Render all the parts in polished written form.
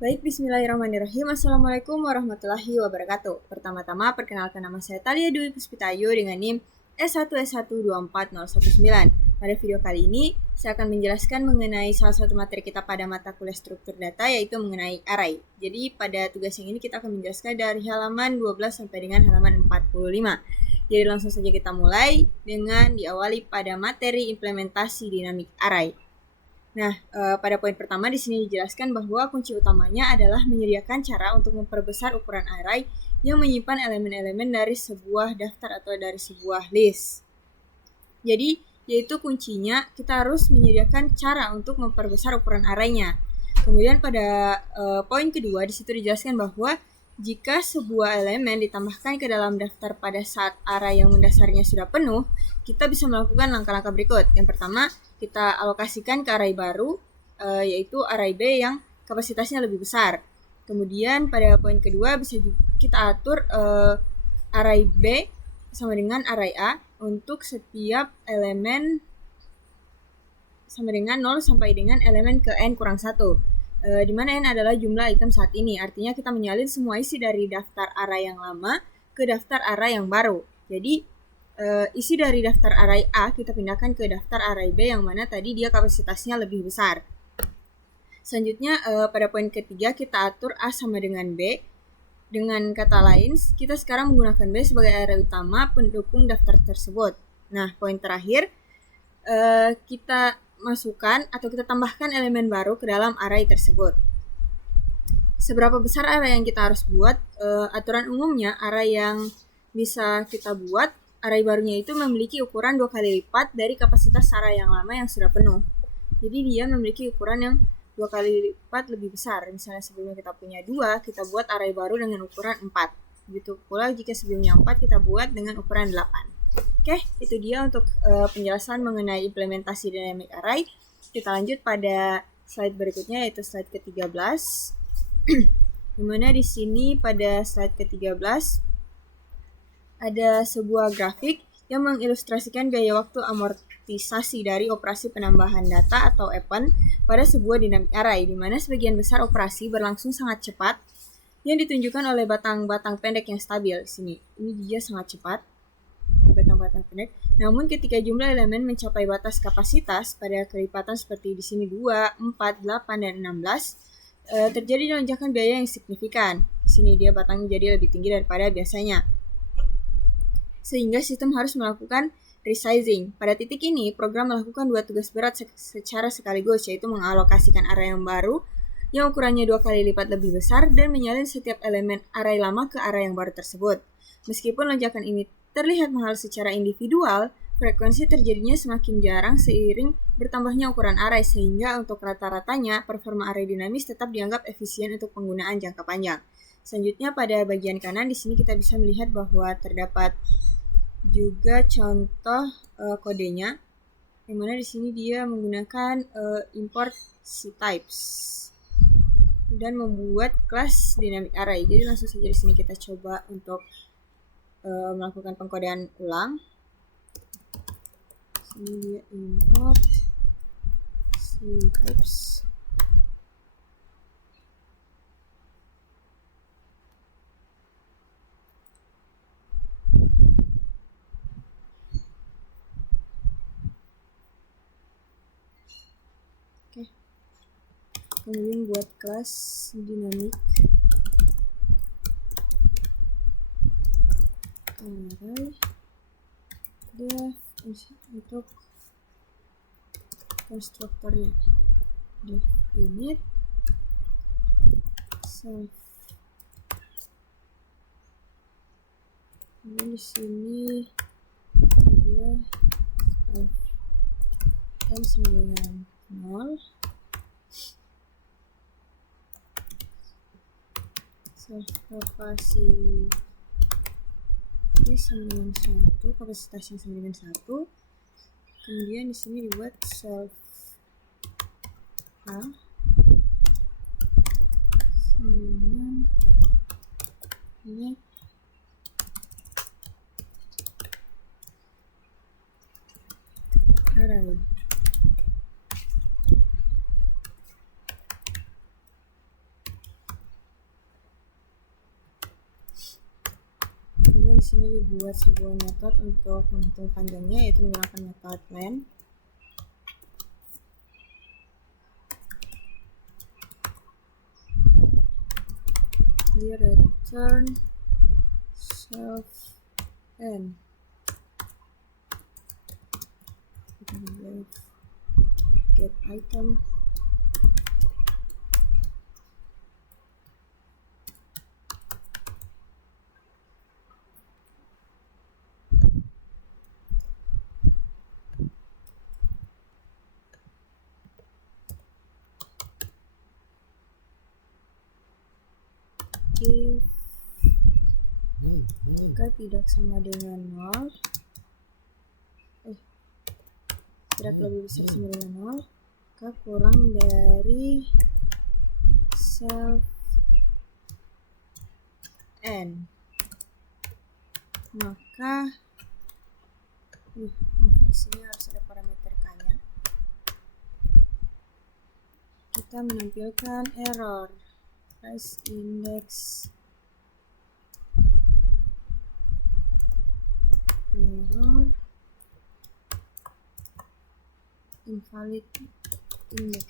Baik, bismillahirrahmanirrahim. Assalamualaikum warahmatullahi wabarakatuh. Pertama-tama, perkenalkan nama saya Thalia Dwi Puspitayu dengan NIM S1S124019. Pada video kali ini, saya akan menjelaskan mengenai salah satu materi kita pada mata kuliah struktur data, yaitu mengenai array. Jadi, pada tugas yang ini kita akan menjelaskan dari halaman 12 sampai dengan halaman 45. Jadi, langsung saja kita mulai dengan diawali pada materi implementasi dinamik array. Nah, pada poin pertama di sini dijelaskan bahwa kunci utamanya adalah menyediakan cara untuk memperbesar ukuran array yang menyimpan elemen-elemen dari sebuah daftar atau dari sebuah list. Jadi, yaitu kuncinya kita harus menyediakan cara untuk memperbesar ukuran array-nya. Kemudian pada poin kedua di situ dijelaskan bahwa jika sebuah elemen ditambahkan ke dalam daftar pada saat array yang mendasarnya sudah penuh, kita bisa melakukan langkah-langkah berikut. Yang pertama, kita alokasikan ke array baru, yaitu array B yang kapasitasnya lebih besar. Kemudian pada poin kedua bisa juga kita atur array B sama dengan array A untuk setiap elemen sama dengan 0 sampai dengan elemen ke n kurang 1. Di mana n adalah jumlah item saat ini. Artinya kita menyalin semua isi dari daftar array yang lama ke daftar array yang baru. Jadi isi dari daftar array A kita pindahkan ke daftar array B yang mana tadi dia kapasitasnya lebih besar. Selanjutnya pada poin ketiga kita atur A sama dengan B. Dengan kata lain, kita sekarang menggunakan B sebagai array utama pendukung daftar tersebut. Nah, poin terakhir kita masukkan atau kita tambahkan elemen baru ke dalam array tersebut. Seberapa besar array yang kita harus buat? Aturan umumnya array yang bisa kita buat, array barunya itu memiliki ukuran 2 kali lipat dari kapasitas array yang lama yang sudah penuh. Jadi dia memiliki ukuran yang 2 kali lipat lebih besar. Misalnya sebelumnya kita punya 2, kita buat array baru dengan ukuran 4. Begitu pula jika sebelumnya 4, kita buat dengan ukuran 8. Oke, itu dia untuk penjelasan mengenai implementasi dynamic array. Kita lanjut pada slide berikutnya, yaitu slide ke-13. Dimana di sini pada slide ke-13 ada sebuah grafik yang mengilustrasikan biaya waktu amortisasi dari operasi penambahan data atau append pada sebuah dynamic array, di mana sebagian besar operasi berlangsung sangat cepat yang ditunjukkan oleh batang-batang pendek yang stabil. Di sini, ini dia sangat cepat, batang-batang pendek. Namun ketika jumlah elemen mencapai batas kapasitas pada kelipatan seperti di sini 2, 4, 8, dan 16, terjadi lonjakan biaya yang signifikan. Di sini dia batangnya jadi lebih tinggi daripada biasanya, sehingga sistem harus melakukan resizing. Pada titik ini, program melakukan dua tugas berat secara sekaligus, yaitu mengalokasikan array yang baru yang ukurannya 2 kali lipat lebih besar dan menyalin setiap elemen array lama ke array yang baru tersebut. Meskipun lonjakan ini terlihat mahal secara individual, frekuensi terjadinya semakin jarang seiring bertambahnya ukuran array, sehingga untuk rata-ratanya performa array dinamis tetap dianggap efisien untuk penggunaan jangka panjang. Selanjutnya pada bagian kanan di sini kita bisa melihat bahwa terdapat juga contoh kodenya, yang mana di sini dia menggunakan import ctypes dan membuat kelas dynamic array. Jadi langsung saja di sini kita coba untuk melakukan pengkodean ulang. Sini dia import ctypes. Kemudian buat kelas dynamic array def untuk konstruktornya def init self. Kemudian di sini ada self n sama dengan 0, self capacity sama dengan 1, kapasitasnya sama dengan 1. Kemudian di sini dibuat self A sama dengan net array. sini dibuat sebuah metode untuk menghitung panjangnya, yaitu menggunakan metode len. Di return self n. Get item. If jika tidak sama dengan 0, tidak lebih besar sama dengan 0, maka kurang dari self n, maka di sini harus ada parameter k-nya. Kita menampilkan error price index error invalid index.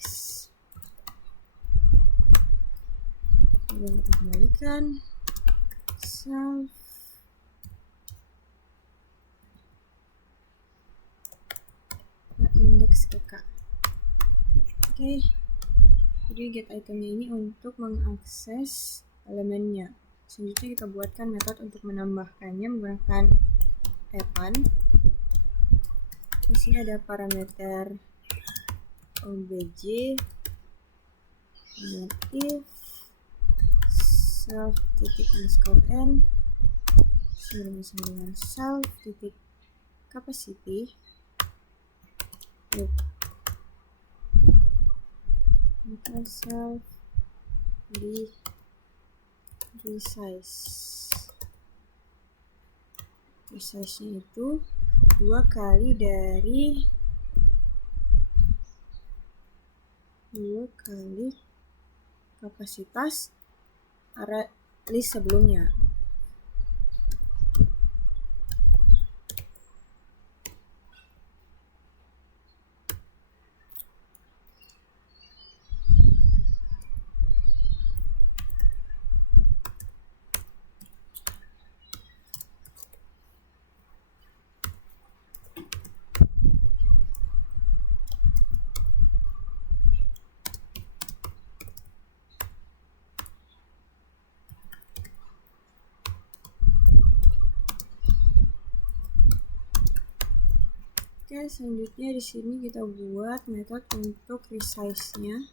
Kemudian kita kembalikan self index ke k. Oke. Jadi get itemnya ini untuk mengakses elemennya. Selanjutnya kita buatkan metode untuk menambahkannya menggunakan epan. Di sini ada parameter obj dengan if self titik underscore n sama dengan self titik capacity. Maka self di resize-nya itu 2 kali dari 2 kali kapasitas array list sebelumnya. Oke, selanjutnya di sini kita buat metode untuk resize-nya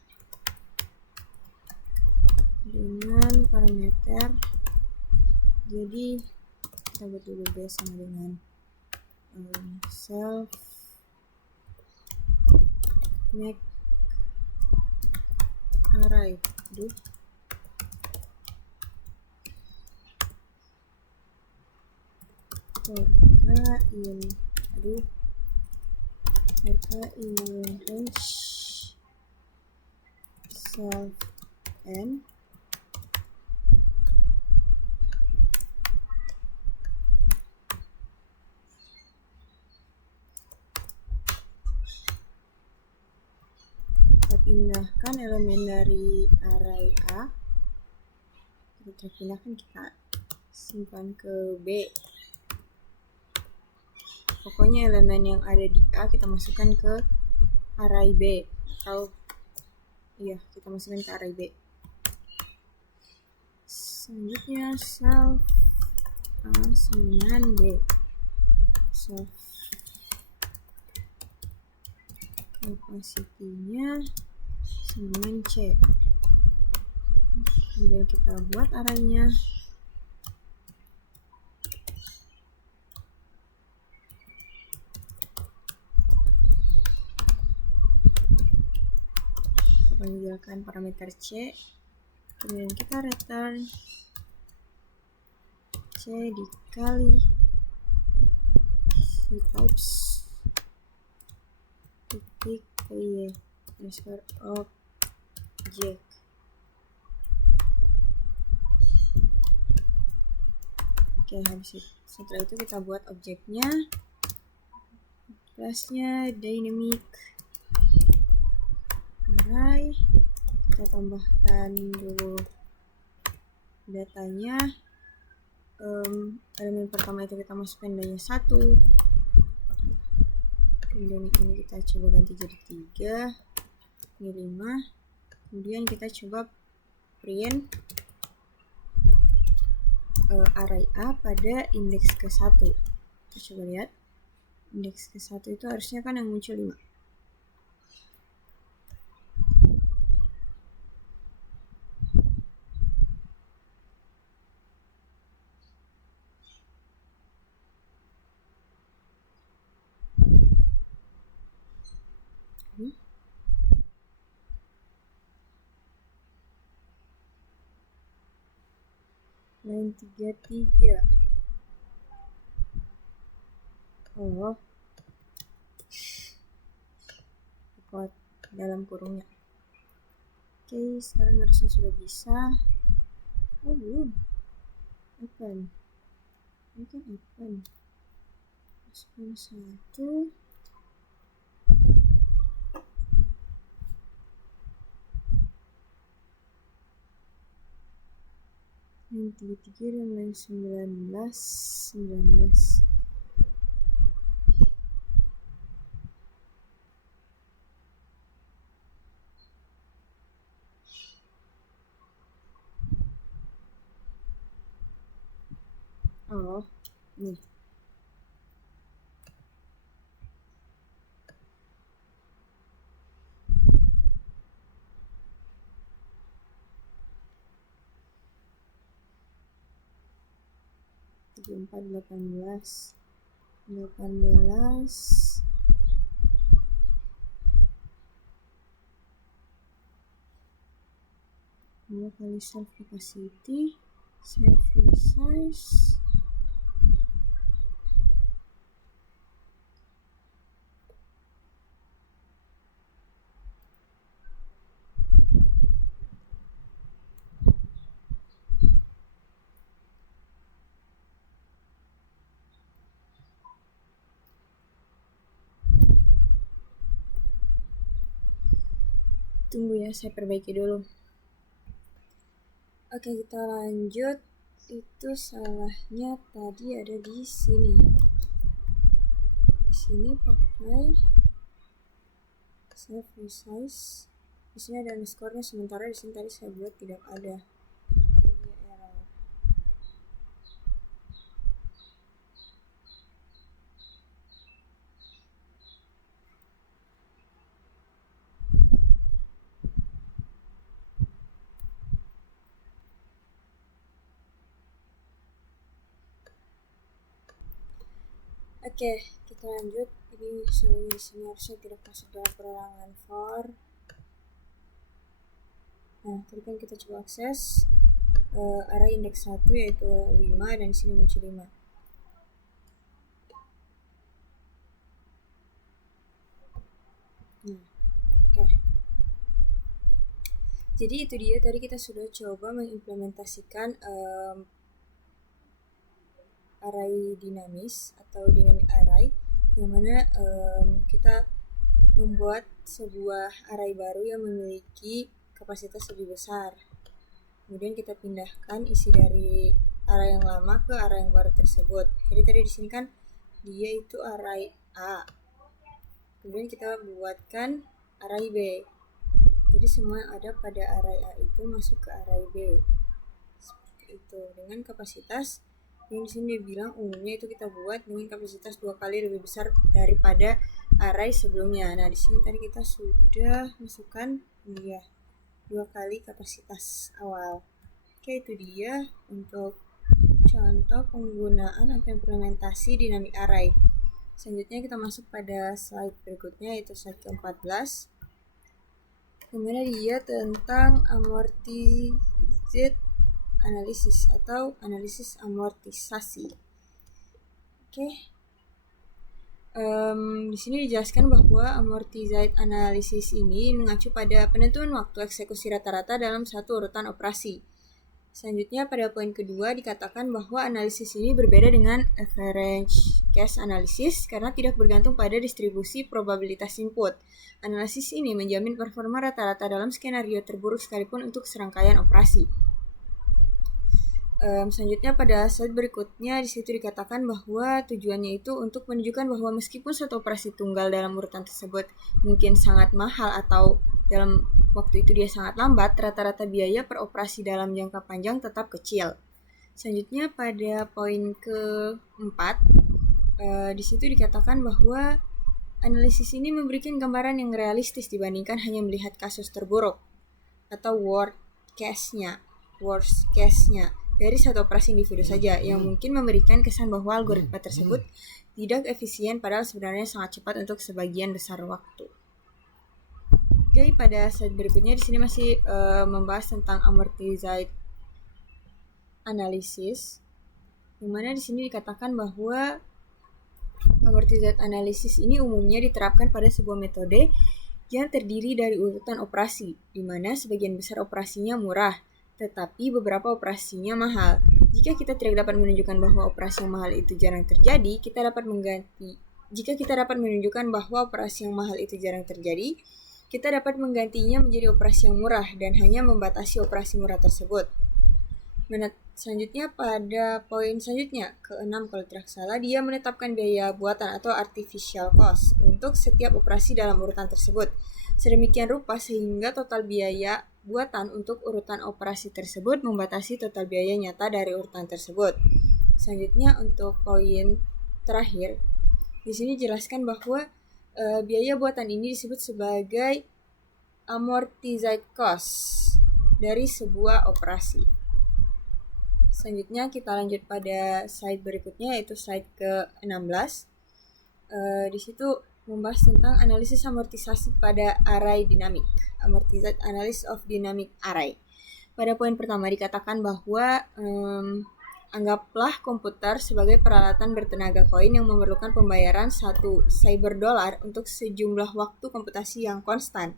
dengan parameter. Jadi kita buat dulu B sama dengan self make array. Maka in range self n kita pindahkan elemen dari array A, kita pindahkan, kita simpan ke B. Pokoknya elemen yang ada di A kita masukkan ke array B, atau kita masukkan ke array B. Selanjutnya self A sama dengan B, self capacity-nya sama dengan C. Kemudian kita buat array-nya. Panggilkan parameter C, kemudian kita return C dikali C types titik y underscore object. Oke, setelah itu kita buat objeknya, kelasnya dynamic array. Kita tambahkan dulu datanya. Elemen pertama itu kita masukkan nilainya 1, kemudian ini kita coba ganti jadi 3, ini 5, kemudian kita coba print array A pada indeks ke-1. Kita coba lihat, indeks ke-1 itu harusnya kan yang muncul 5. Line 33. Oh, buat dalam kurungnya. Oke, sekarang harusnya sudah bisa. Oh, belum. Open. Ini kan open. Masukkan 1. Line 33 dan line 19. Oh, nih. Empat 18 2 kali self capacity, self resize, tunggu ya, saya perbaiki dulu. Oke, kita lanjut. Itu salahnya tadi ada di sini. Di sini pakai self resize. Di sini ada underscore-nya, sementara di sini tadi saya buat tidak ada. Oke, kita lanjut. Ini semuanya di sini harusnya tidak masuk dalam peralangan for. Nah, tadi kan kita coba akses array indeks 1 yaitu 5 dan di sini muncul 5. Nah, oke. Jadi itu dia, tadi kita sudah coba mengimplementasikan array dinamis atau dynamic array, yang mana kita membuat sebuah array baru yang memiliki kapasitas lebih besar. Kemudian kita pindahkan isi dari array yang lama ke array yang baru tersebut. Jadi tadi di sini kan dia itu array A. Kemudian kita buatkan array B. Jadi semua yang ada pada array A itu masuk ke array B. Seperti itu, dengan kapasitas yang di sini dibilang umumnya itu kita buat dengan kapasitas 2 kali lebih besar daripada array sebelumnya. Nah, di sini tadi kita sudah masukkan 2 kali kapasitas awal. Oke, itu dia untuk contoh penggunaan atau implementasi dynamic array. Selanjutnya kita masuk pada slide berikutnya, yaitu slide ke-14. Dimana dia tentang amortized analisis atau analisis amortisasi. Oke. Di sini dijelaskan bahwa amortized analisis ini mengacu pada penentuan waktu eksekusi rata-rata dalam satu urutan operasi. Selanjutnya pada poin kedua dikatakan bahwa analisis ini berbeda dengan average case analysis karena tidak bergantung pada distribusi probabilitas input. Analisis ini menjamin performa rata-rata dalam skenario terburuk sekalipun untuk serangkaian operasi. Selanjutnya pada slide berikutnya di situ dikatakan bahwa tujuannya itu untuk menunjukkan bahwa meskipun suatu operasi tunggal dalam urutan tersebut mungkin sangat mahal atau dalam waktu itu dia sangat lambat, rata-rata biaya per operasi dalam jangka panjang tetap kecil. Selanjutnya pada poin keempat di situ dikatakan bahwa analisis ini memberikan gambaran yang realistis dibandingkan hanya melihat kasus terburuk atau worst case-nya dari satu operasi individu saja yang mungkin memberikan kesan bahwa algoritma tersebut tidak efisien padahal sebenarnya sangat cepat untuk sebagian besar waktu. Oke, pada slide berikutnya di sini masih membahas tentang amortized analysis, di mana di sini dikatakan bahwa amortized analysis ini umumnya diterapkan pada sebuah metode yang terdiri dari urutan operasi, di mana sebagian besar operasinya murah, tetapi beberapa operasinya mahal. Jika kita tidak dapat menunjukkan bahwa operasi yang mahal itu jarang terjadi, Jika kita dapat menunjukkan bahwa operasi yang mahal itu jarang terjadi, kita dapat menggantinya menjadi operasi yang murah dan hanya membatasi operasi murah tersebut. Selanjutnya pada poin selanjutnya, ke-6 kalau tidak salah, dia menetapkan biaya buatan atau artificial cost untuk setiap operasi dalam urutan tersebut. Sedemikian rupa sehingga total biaya buatan untuk urutan operasi tersebut membatasi total biaya nyata dari urutan tersebut. Selanjutnya untuk poin terakhir, di sini jelaskan bahwa biaya buatan ini disebut sebagai amortized cost dari sebuah operasi. Selanjutnya kita lanjut pada slide berikutnya yaitu slide ke-16. Di situ membahas tentang analisis amortisasi pada array dinamik, amortized analysis of dynamic array. Pada poin pertama dikatakan bahwa anggaplah komputer sebagai peralatan bertenaga koin yang memerlukan pembayaran 1 cyber dollar untuk sejumlah waktu komputasi yang konstan.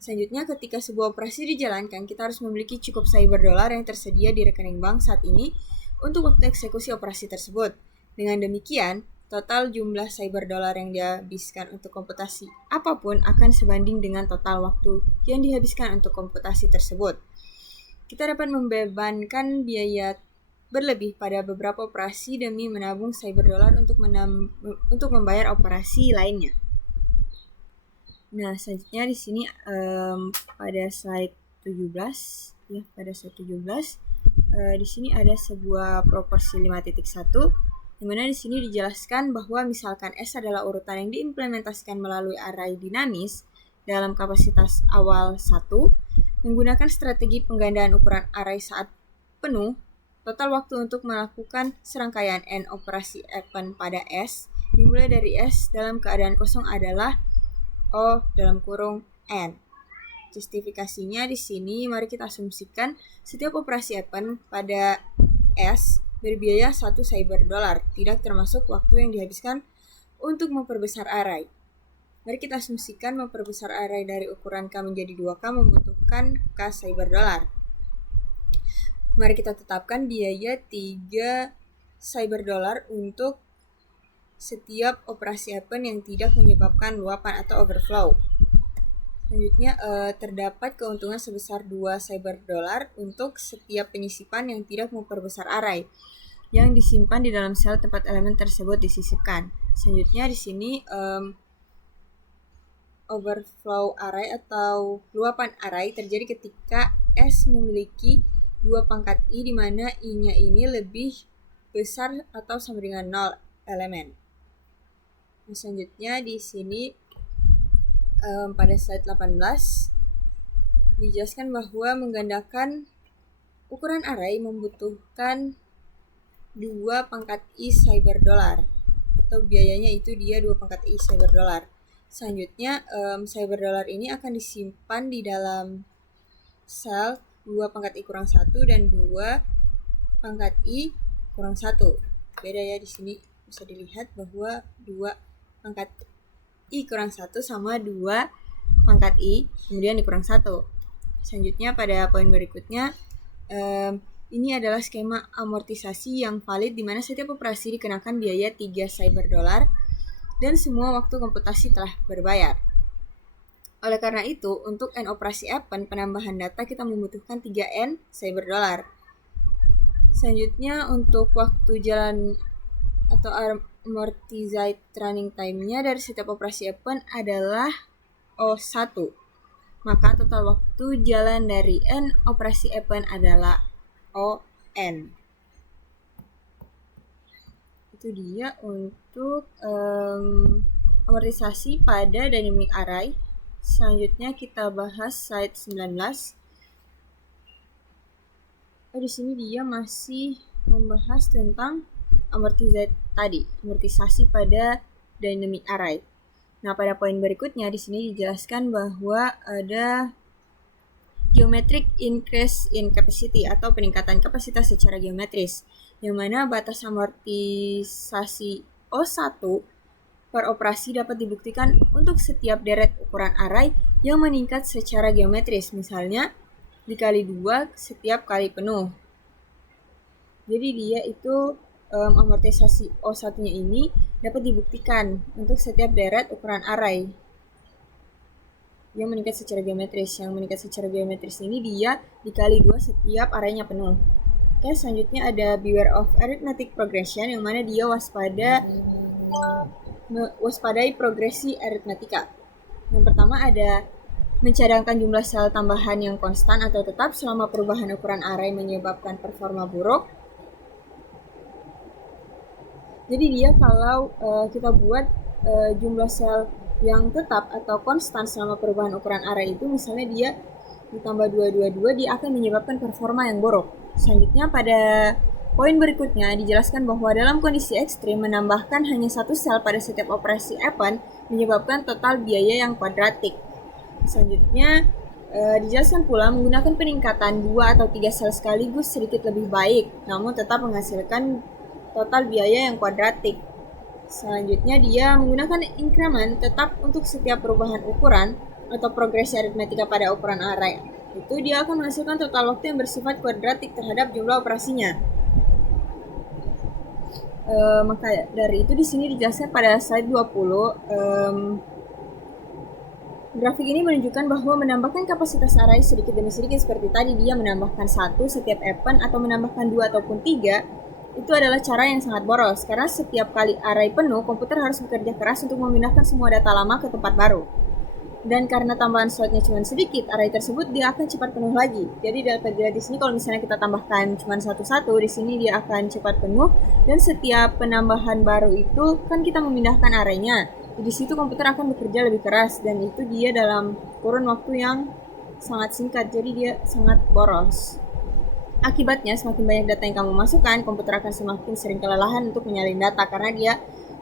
Selanjutnya, ketika sebuah operasi dijalankan, kita harus memiliki cukup cyber dollar yang tersedia di rekening bank saat ini untuk waktu eksekusi operasi tersebut. Dengan demikian, total jumlah cyber dollar yang dihabiskan untuk komputasi apapun akan sebanding dengan total waktu yang dihabiskan untuk komputasi tersebut. Kita dapat membebankan biaya berlebih pada beberapa operasi demi menabung cyber dollar untuk membayar operasi lainnya. Nah, selanjutnya di sini pada slide 17 di sini ada sebuah proporsi 5.1 di mana di sini dijelaskan bahwa misalkan S adalah urutan yang diimplementasikan melalui array dinamis dalam kapasitas awal 1, menggunakan strategi penggandaan ukuran array saat penuh, total waktu untuk melakukan serangkaian N operasi append pada S dimulai dari S dalam keadaan kosong adalah O dalam kurung N. Justifikasinya di sini mari kita asumsikan setiap operasi append pada S berbiaya 1 cyber dollar, tidak termasuk waktu yang dihabiskan untuk memperbesar array. Mari kita asumsikan memperbesar array dari ukuran K menjadi 2K membutuhkan K cyber dollar. Mari kita tetapkan biaya 3 cyber dollar untuk setiap operasi append yang tidak menyebabkan luapan atau overflow. Selanjutnya terdapat keuntungan sebesar 2 cyber dollar untuk setiap penyisipan yang tidak memperbesar array yang disimpan di dalam sel tempat elemen tersebut disisipkan. Selanjutnya di sini overflow array atau luapan array terjadi ketika S memiliki 2 pangkat I di mana I-nya ini lebih besar atau sama dengan 0 elemen. Selanjutnya di sini pada slide 18 dijelaskan bahwa menggandakan ukuran array membutuhkan 2 pangkat I cyber dollar atau biayanya itu dia 2 pangkat I cyber dollar. Selanjutnya cyber dollar ini akan disimpan di dalam sel 2 pangkat I kurang 1 dan 2 pangkat I kurang 1. Beda ya, di sini bisa dilihat bahwa 2 pangkat I kurang 1 sama 2 pangkat I kemudian dikurang 1. Selanjutnya pada poin berikutnya Ini adalah skema amortisasi yang valid di mana setiap operasi dikenakan biaya 3 cyber dolar dan semua waktu komputasi telah berbayar. Oleh karena itu, untuk N operasi Appen penambahan data kita membutuhkan 3N cyber dolar. Selanjutnya untuk waktu jalan atau amortized running time-nya dari setiap operasi Appen adalah O1. Maka total waktu jalan dari N operasi Appen adalah ON. Itu dia untuk amortisasi pada dynamic array. Selanjutnya kita bahas slide 19. Di sini dia masih membahas tentang amortisasi pada dynamic array. Nah, pada poin berikutnya di sini dijelaskan bahwa ada geometric increase in capacity atau peningkatan kapasitas secara geometris, yang mana batas amortisasi O1 per operasi dapat dibuktikan untuk setiap deret ukuran array yang meningkat secara geometris, misalnya dikali 2 setiap kali penuh. Jadi dia itu amortisasi O1-nya ini dapat dibuktikan untuk setiap deret ukuran array yang meningkat secara geometris. Yang meningkat secara geometris ini dia dikali 2 setiap arraynya penuh. Oke, selanjutnya ada beware of arithmetic progression, yang mana dia waspadai progresi aritmetika. Yang pertama ada mencadangkan jumlah sel tambahan yang konstan atau tetap selama perubahan ukuran array menyebabkan performa buruk. Jadi dia kalau kita buat jumlah sel yang tetap atau konstan selama perubahan ukuran array itu, misalnya dia ditambah 222, dia akan menyebabkan performa yang buruk. Selanjutnya pada poin berikutnya dijelaskan bahwa dalam kondisi ekstrim menambahkan hanya satu sel pada setiap operasi Appen menyebabkan total biaya yang kuadratik. Selanjutnya dijelaskan pula menggunakan peningkatan 2 atau 3 sel sekaligus sedikit lebih baik, namun tetap menghasilkan total biaya yang kuadratik. Selanjutnya dia menggunakan increment tetap untuk setiap perubahan ukuran atau progresi aritmetika pada ukuran array. Itu dia akan menghasilkan total waktu yang bersifat kuadratik terhadap jumlah operasinya. Maka dari itu di sini dijelaskan pada slide 20. Grafik ini menunjukkan bahwa menambahkan kapasitas array sedikit demi sedikit seperti tadi, dia menambahkan 1 setiap Appen atau menambahkan 2 ataupun 3, itu adalah cara yang sangat boros, karena setiap kali array penuh, komputer harus bekerja keras untuk memindahkan semua data lama ke tempat baru. Dan karena tambahan slotnya cuma sedikit, array tersebut dia akan cepat penuh lagi. Jadi dapat dilihat di sini kalau misalnya kita tambahkan cuma satu-satu, di sini dia akan cepat penuh, dan setiap penambahan baru itu kan kita memindahkan arraynya. Di situ komputer akan bekerja lebih keras, dan itu dia dalam kurun waktu yang sangat singkat, jadi dia sangat boros. Akibatnya, semakin banyak data yang kamu masukkan, komputer akan semakin sering kelelahan untuk menyalin data, karena dia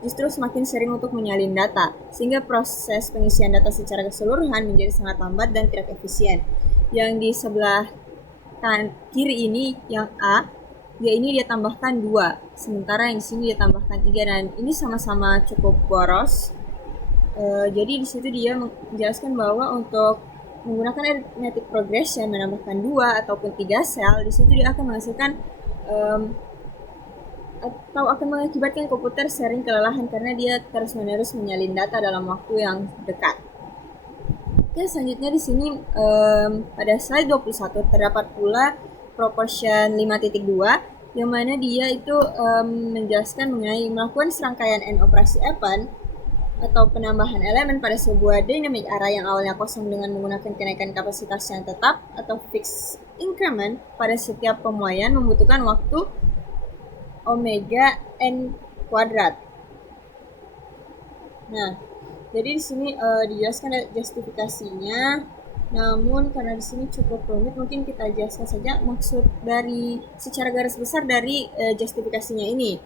justru semakin sering untuk menyalin data, sehingga proses pengisian data secara keseluruhan menjadi sangat lambat dan tidak efisien. Yang di sebelah kiri ini, yang A, dia tambahkan 2, sementara yang di sini dia tambahkan 3, dan ini sama-sama cukup boros. Jadi di situ dia menjelaskan bahwa untuk menggunakan arithmetic progression menambahkan 2 ataupun 3 sel, di situ dia akan menghasilkan atau akan mengakibatkan komputer sering kelelahan karena dia terus-menerus menyalin data dalam waktu yang dekat. Oke, selanjutnya di sini pada slide 21 terdapat pula proportion 5.2, yang mana dia itu menjelaskan mengenai melakukan serangkaian N operasi Appen atau penambahan elemen pada sebuah dynamic array yang awalnya kosong dengan menggunakan kenaikan kapasitas yang tetap atau fixed increment pada setiap pemuaian membutuhkan waktu omega n kuadrat. Nah, jadi di sini dijelaskan justifikasinya, namun karena di sini cukup rumit, mungkin kita jelaskan saja maksud dari secara garis besar dari justifikasinya ini.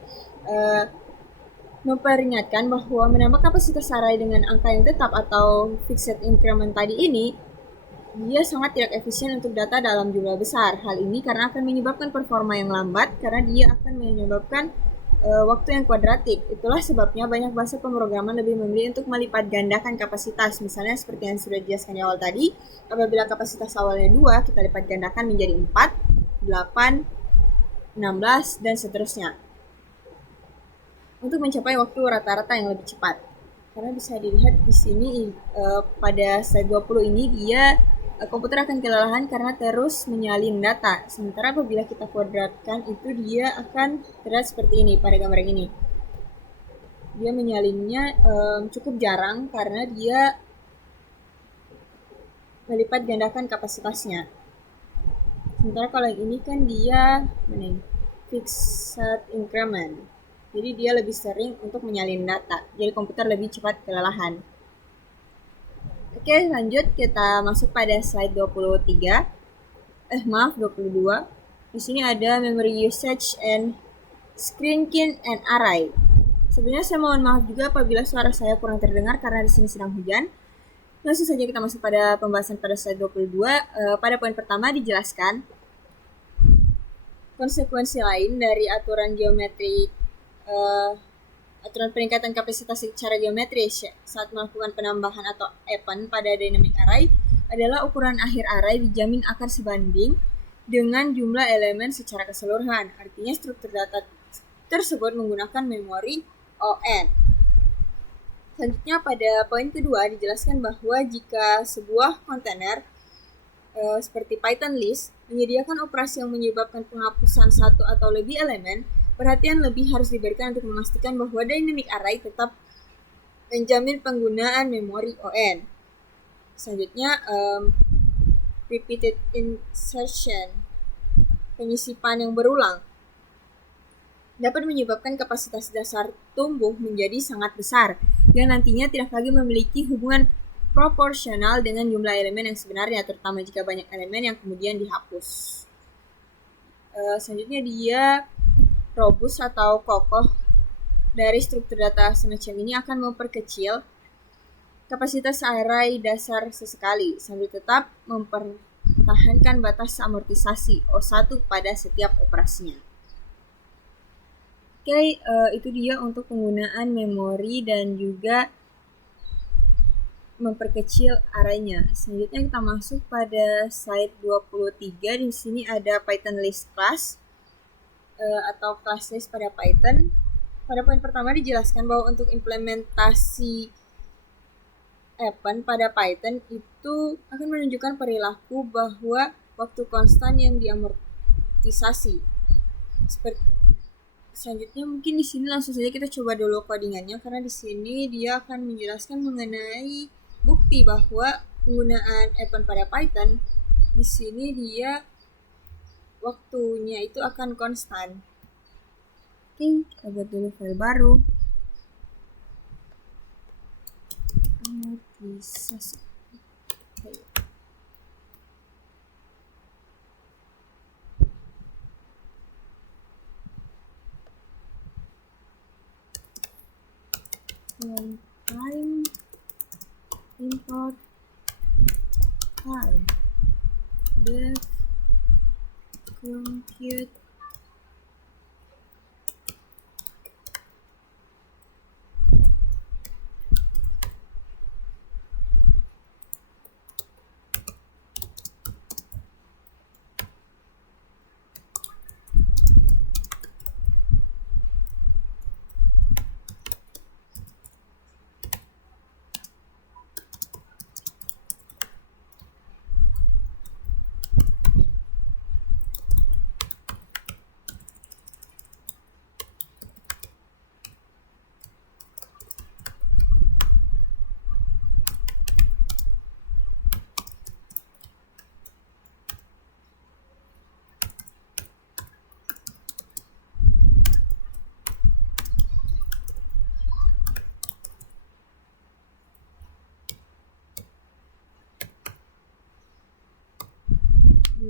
Memperingatkan bahwa menambah kapasitas array dengan angka yang tetap atau fixed increment tadi ini, dia sangat tidak efisien untuk data dalam jumlah besar. Hal ini karena akan menyebabkan performa yang lambat, karena dia akan menyebabkan waktu yang kuadratik. Itulah sebabnya banyak bahasa pemrograman lebih memilih untuk melipat gandakan kapasitas. Misalnya seperti yang sudah dijelaskan di awal tadi, apabila kapasitas awalnya 2, kita lipat gandakan menjadi 4, 8, 16, dan seterusnya. Untuk mencapai waktu rata-rata yang lebih cepat. Karena bisa dilihat di sini pada slide 20 ini dia komputer akan kelelahan karena terus menyalin data. Sementara apabila kita kuadratkan itu dia akan terlihat seperti ini pada gambar ini. Dia menyalinnya cukup jarang karena dia melipat gandakan kapasitasnya. Sementara kalau yang ini kan dia fixed increment. Jadi dia lebih sering untuk menyalin data. Jadi komputer lebih cepat kelelahan. Oke, lanjut kita masuk pada slide 23. 22. Di sini ada memory usage and shrinking and array. Sebenarnya saya mohon maaf juga apabila suara saya kurang terdengar karena di sini sedang hujan. Langsung saja kita masuk pada pembahasan pada slide 22. Pada poin pertama dijelaskan konsekuensi lain dari aturan geometri aturan peningkatan kapasitas secara geometris saat melakukan penambahan atau append pada dynamic array adalah ukuran akhir array dijamin akan sebanding dengan jumlah elemen secara keseluruhan. Artinya struktur data tersebut menggunakan memori ON. Selanjutnya pada poin kedua dijelaskan bahwa jika sebuah kontainer seperti Python list menyediakan operasi yang menyebabkan penghapusan satu atau lebih elemen, perhatian lebih harus diberikan untuk memastikan bahwa dynamic array tetap menjamin penggunaan memori ON. Selanjutnya, repeated insertion, penyisipan yang berulang, dapat menyebabkan kapasitas dasar tumbuh menjadi sangat besar, yang nantinya tidak lagi memiliki hubungan proporsional dengan jumlah elemen yang sebenarnya, terutama jika banyak elemen yang kemudian dihapus. Selanjutnya dia robust atau kokoh dari struktur data semacam ini akan memperkecil kapasitas array dasar sesekali sambil tetap mempertahankan batas amortisasi O1 pada setiap operasinya. Oke, itu dia untuk penggunaan memori dan juga memperkecil arraynya. Selanjutnya kita masuk pada slide 23. Di sini ada Python list class atau class list pada Python. Pada poin pertama dijelaskan bahwa untuk implementasi append pada Python itu akan menunjukkan perilaku bahwa waktu konstan yang diamortisasi. Selanjutnya mungkin di sini langsung saja kita coba dulu codingannya karena di sini dia akan menjelaskan mengenai bukti bahwa penggunaan append pada Python di sini dia waktunya itu akan konstan. Oke, kita buat dulu file baru. Amortisasi. Time import file dev compute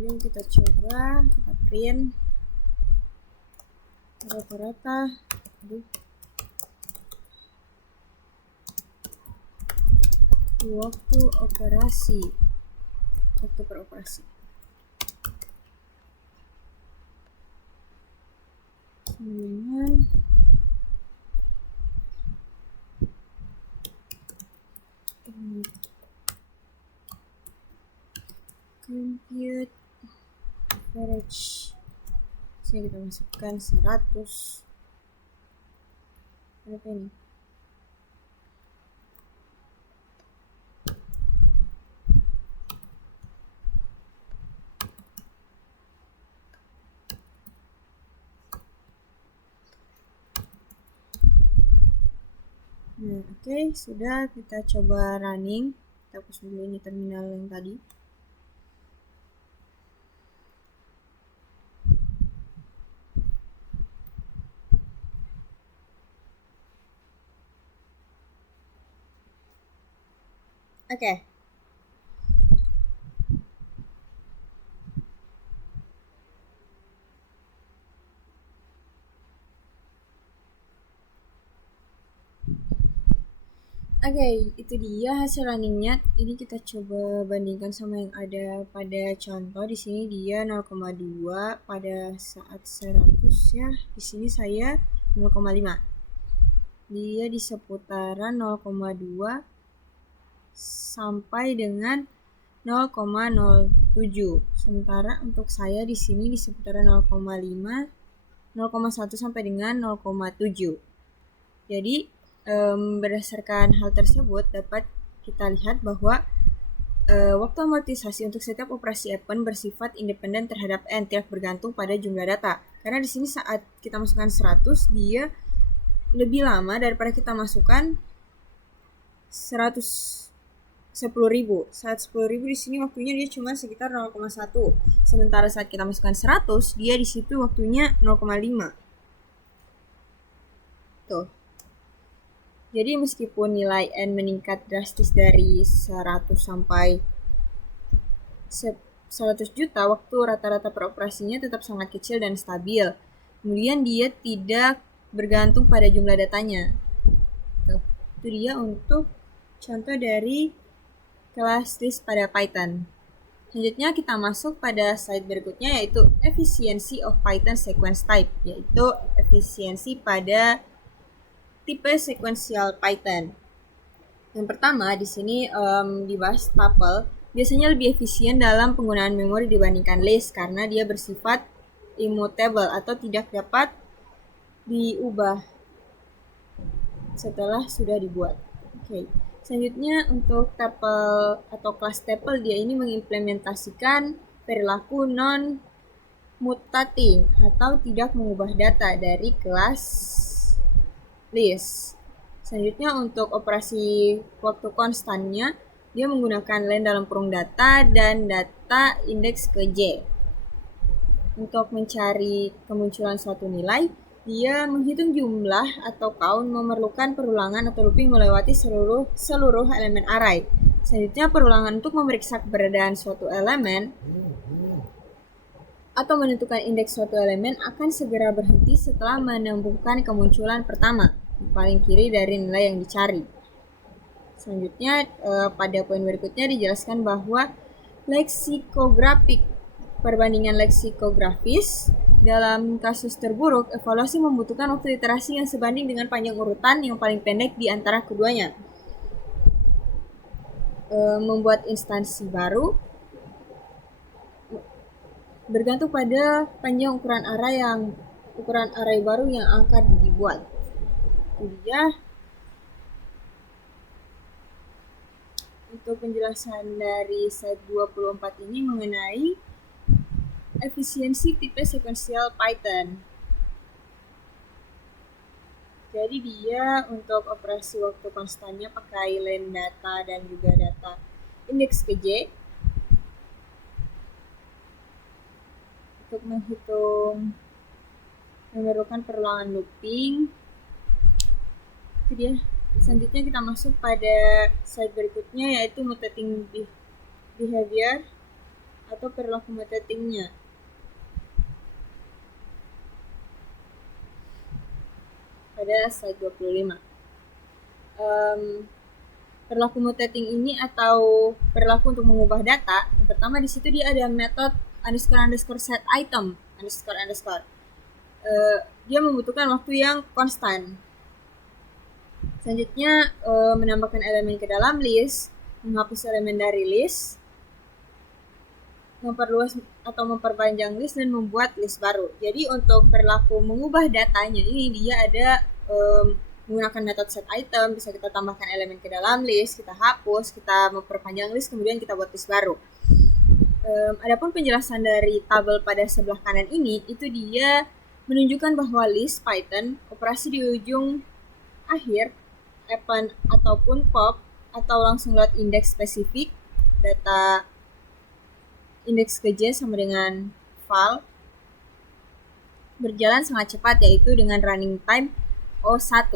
kemudian kita coba kita print rata-rata waktu per operasi. Dengan compute average Sini kita masukkan 100. Berapa ini? Oke, sudah, kita coba running. Kita hapus dulu ini terminal yang tadi. Oke. Oke, itu dia hasil runningnya. Ini kita coba bandingkan sama yang ada pada contoh. Di sini dia 0,2 pada saat 100 ya. Di sini saya 0,5. Dia di seputaran 0,2 sampai dengan 0,07. Sementara untuk saya di sini di seputaran 0,5, 0,1 sampai dengan 0,7. Jadi berdasarkan hal tersebut dapat kita lihat bahwa waktu amortisasi untuk setiap operasi Appen bersifat independen terhadap N, tidak bergantung pada jumlah data. Karena di sini saat kita masukkan 100, dia lebih lama daripada kita masukkan 10.000. Saat 10.000 di sini waktunya dia cuma sekitar 0,1. Sementara saat kita masukkan 100, dia di situ waktunya 0,5. Tuh. Jadi meskipun nilai N meningkat drastis dari 100 sampai 100 juta, waktu rata-rata peroperasinya tetap sangat kecil dan stabil. Kemudian dia tidak bergantung pada jumlah datanya. Tuh, itu dia untuk contoh dari kelas list pada Python. Selanjutnya kita masuk pada slide berikutnya, yaitu efficiency of Python sequence type, yaitu efisiensi pada tipe sekuensial Python. Yang pertama di sini dibahas tuple. Biasanya lebih efisien dalam penggunaan memori dibandingkan list karena dia bersifat immutable atau tidak dapat diubah setelah sudah dibuat. Oke. Selanjutnya untuk tuple atau kelas tuple, dia ini mengimplementasikan perilaku non-mutating atau tidak mengubah data dari kelas list. Selanjutnya untuk operasi waktu konstannya, dia menggunakan len dalam kurung data dan data indeks ke J. Untuk mencari kemunculan suatu nilai, dia menghitung jumlah atau count memerlukan perulangan atau looping melewati seluruh elemen array. Selanjutnya perulangan untuk memeriksa keberadaan suatu elemen atau menentukan indeks suatu elemen akan segera berhenti setelah menemukan kemunculan pertama di paling kiri dari nilai yang dicari. Selanjutnya pada poin berikutnya dijelaskan bahwa leksikografik, perbandingan leksikografis dalam kasus terburuk, evaluasi membutuhkan waktu iterasi yang sebanding dengan panjang urutan yang paling pendek di antara keduanya. Membuat instansi baru bergantung pada panjang ukuran array baru yang akan dibuat. Itu dia untuk penjelasan dari slide 24 ini mengenai efisiensi tipe sekuensial Python. Jadi dia untuk operasi waktu konstannya pakai len data dan juga data indeks ke J. Untuk menghitung memerlukan perulangan looping. Itu dia. Selanjutnya kita masuk pada slide berikutnya, yaitu mutating behavior atau perilaku mutatingnya. Pada slide 25. Perilaku mutating ini atau perilaku untuk mengubah data, yang pertama di situ dia ada metode __set item __. Dia membutuhkan waktu yang konstan. Selanjutnya menambahkan elemen ke dalam list, menghapus elemen dari list, memperluas atau memperpanjang list dan membuat list baru. Jadi untuk perilaku mengubah datanya ini dia ada menggunakan metode set item, bisa kita tambahkan elemen ke dalam list, kita hapus, kita memperpanjang list, kemudian kita buat list baru. Adapun penjelasan dari tabel pada sebelah kanan ini, itu dia menunjukkan bahwa list Python operasi di ujung akhir append ataupun pop atau langsung lewat indeks spesifik data indeks ke J sama dengan file berjalan sangat cepat, yaitu dengan running time O1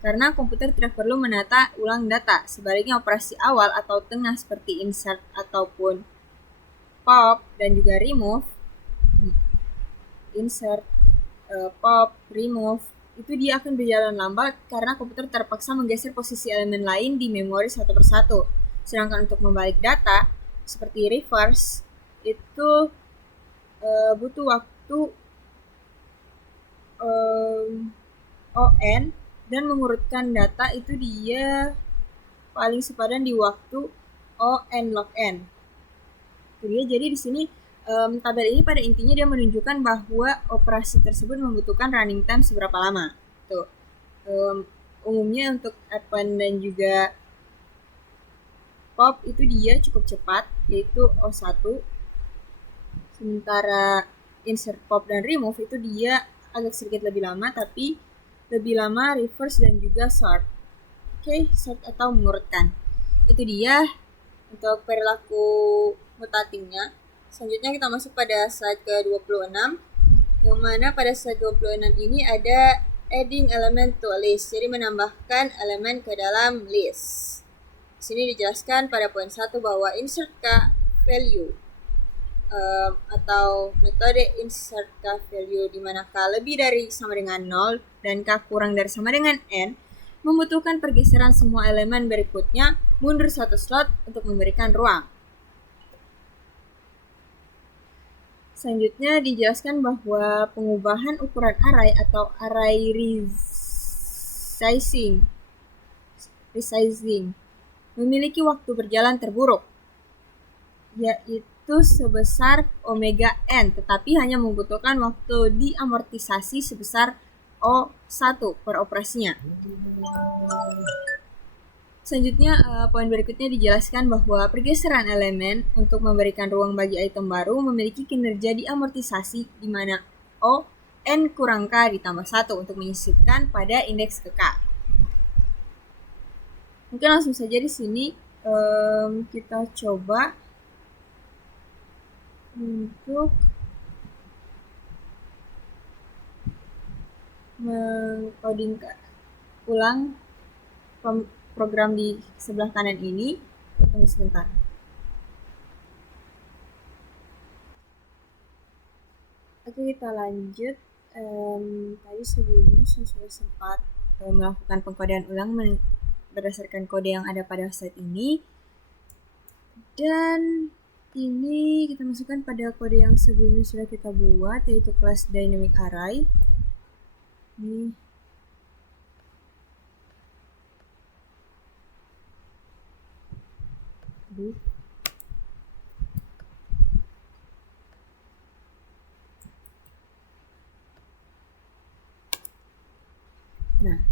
karena komputer tidak perlu menata ulang data. Sebaliknya operasi awal atau tengah seperti insert ataupun pop dan juga remove, insert, pop, remove, itu dia akan berjalan lambat karena komputer terpaksa menggeser posisi elemen lain di memori satu persatu. Sedangkan untuk membalik data seperti reverse itu butuh waktu ON, dan mengurutkan data itu dia paling sepadan di waktu ON log N. Itu dia. Jadi di sini tabel ini pada intinya dia menunjukkan bahwa operasi tersebut membutuhkan running time seberapa lama. Tuh. Umumnya untuk append dan juga pop itu dia cukup cepat, yaitu O1. Sementara insert, pop, dan remove itu dia agak sedikit lebih lama, tapi lebih lama reverse dan juga sort. Oke, sort atau mengurutkan. Itu dia untuk perilaku mutatingnya. Selanjutnya kita masuk pada slide ke-26, yang mana pada slide 26 ini ada adding element to a list, jadi menambahkan elemen ke dalam list. Di sini dijelaskan pada poin 1 bahwa insert k value atau metode insert k value di mana k lebih dari sama dengan 0 dan k kurang dari sama dengan n membutuhkan pergeseran semua elemen berikutnya mundur satu slot untuk memberikan ruang. Selanjutnya dijelaskan bahwa pengubahan ukuran array atau array resizing memiliki waktu berjalan terburuk, yaitu sebesar omega n, tetapi hanya membutuhkan waktu diamortisasi sebesar O1 per operasinya. Selanjutnya, poin berikutnya dijelaskan bahwa pergeseran elemen untuk memberikan ruang bagi item baru memiliki kinerja diamortisasi di mana O n kurang k ditambah 1 untuk menyisipkan pada indeks ke k. Mungkin langsung saja di sini kita coba untuk mengcoding ulang program di sebelah kanan ini. Tunggu sebentar. Oke, kita lanjut. Tadi sebelumnya saya sudah sempat melakukan pengkodean ulang berdasarkan kode yang ada pada slide ini. Dan ini kita masukkan pada kode yang sebelumnya sudah kita buat, yaitu kelas dynamic array. Ini nah,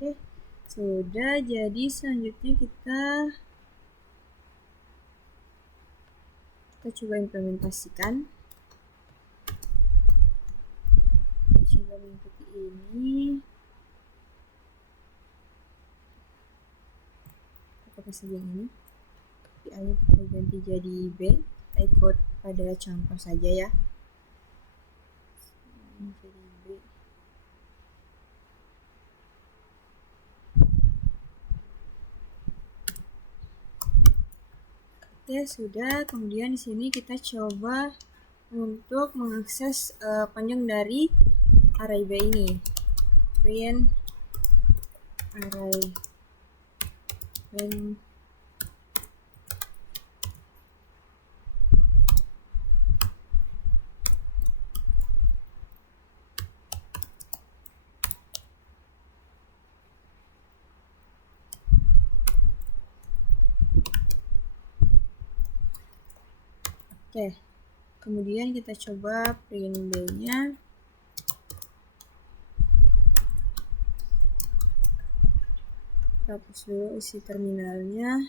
oke, sudah. Jadi selanjutnya kita coba implementasikan. Kita coba mengikuti ini. Apakah saja yang ini? A-nya kita ganti jadi B. Kita ikut pada contoh saja ya. Ini jadi B. Oke, sudah. Kemudian di sini kita coba untuk mengakses panjang dari array B ini. Print array length Oke, Kemudian kita coba print B-nya. Kita hapus dulu isi terminalnya.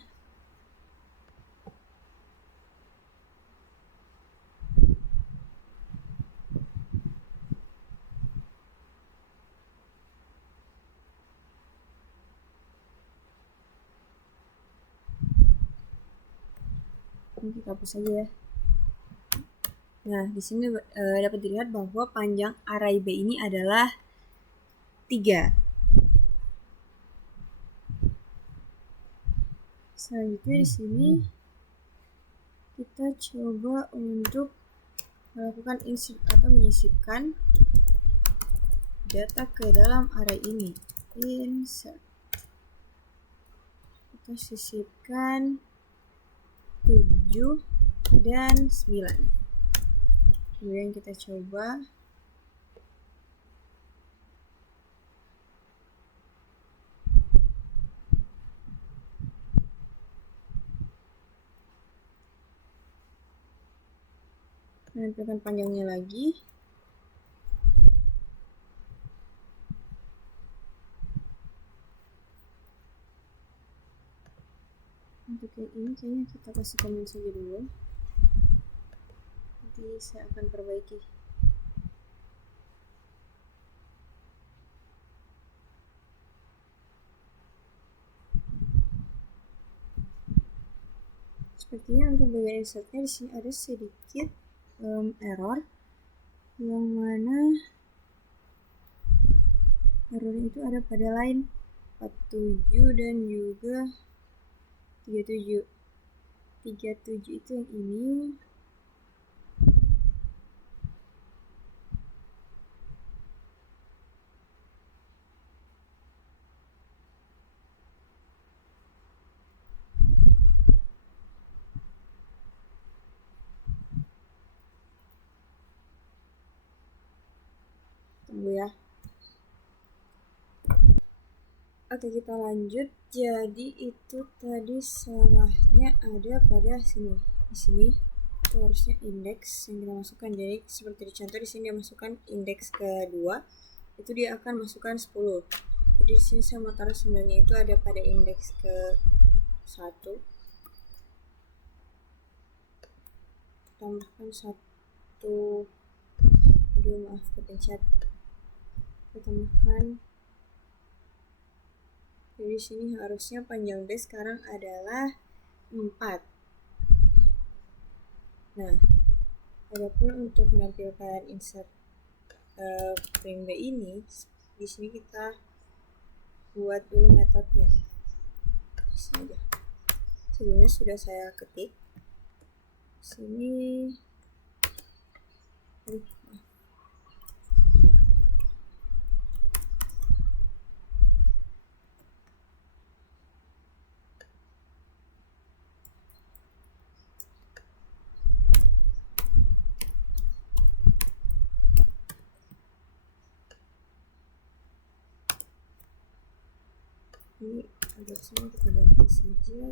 Ini kita hapus saja ya. Nah, di sini dapat dilihat bahwa panjang array B ini adalah 3. Selanjutnya di sini kita coba untuk melakukan insert atau menyisipkan data ke dalam array ini. Insert. Kita sisipkan 7 dan 9. Kemudian kita coba menentukan panjangnya lagi. Untuk yang ini kayaknya kita kasih komen saja dulu. Nanti saya akan perbaiki. Sepertinya untuk bagian insertnya di sini ada sedikit error, yang mana error itu ada pada line 47 dan juga 37. 37 itu yang ini. Tunggu ya. Oke, kita lanjut. Jadi itu tadi salahnya ada pada sini. Di sini itu harusnya indeks yang kita masukkan. Jadi seperti di contoh di sini dia masukkan indeks kedua, itu dia akan masukkan 10. Jadi di sini saya mau taruh sebenarnya itu ada pada indeks ke 1. Tambahkan 1. Aduh, maaf kepencet. Kita tambahkan. Jadi di sini harusnya panjang B sekarang adalah 4. Nah, adapun untuk menampilkan insert print B ini, di sini kita buat dulu metodenya. Di sini aja. Sebelumnya sudah saya ketik. Sini. Ini agak semua kita ganti saja.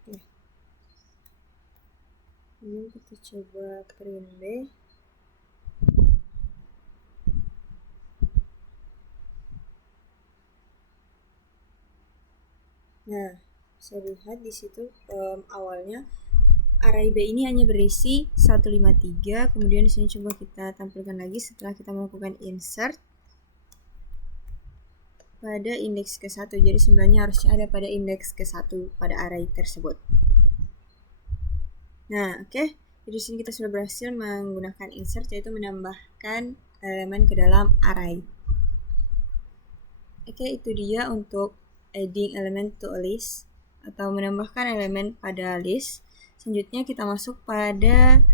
Oke. Kemudian kita coba print B. Nah, saya lihat di situ awalnya array B ini hanya berisi 153. Kemudian di sini coba kita tampilkan lagi setelah kita melakukan insert pada indeks ke-1. Jadi sebenarnya harusnya ada pada indeks ke-1 pada array tersebut. Nah, oke. Jadi di sini kita sudah berhasil menggunakan insert, yaitu menambahkan elemen ke dalam array. Oke, itu dia untuk adding element to a list atau menambahkan elemen pada list. Selanjutnya kita masuk pada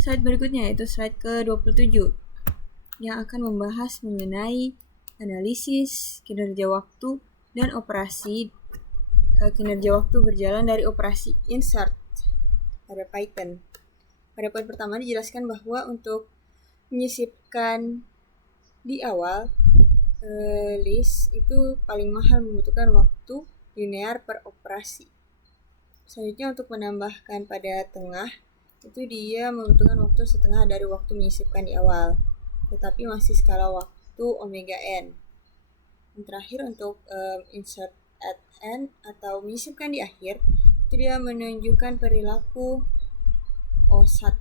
slide berikutnya, yaitu slide ke-27 yang akan membahas mengenai analisis kinerja waktu dan operasi kinerja waktu berjalan dari operasi insert pada Python. Pada poin pertama dijelaskan bahwa untuk menyisipkan di awal list itu paling mahal, membutuhkan waktu linear per operasi. Selanjutnya untuk menambahkan pada tengah, itu dia membutuhkan waktu setengah dari waktu menyisipkan di awal, tetapi masih skala waktu omega n. Yang terakhir untuk insert at end atau menyisipkan di akhir, itu dia menunjukkan perilaku O1.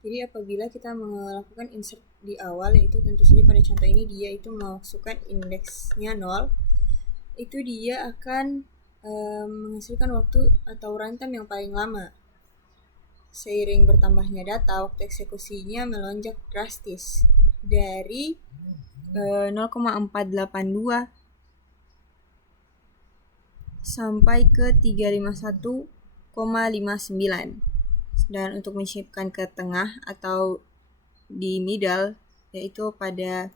Jadi apabila kita melakukan insert di awal, yaitu tentu saja pada contoh ini dia itu memasukkan indeksnya 0, itu dia akan menghasilkan waktu atau runtime yang paling lama. Seiring bertambahnya data, waktu eksekusinya melonjak drastis dari 0,482 sampai ke 351,59. Dan untuk menyisipkan ke tengah atau di middle, yaitu pada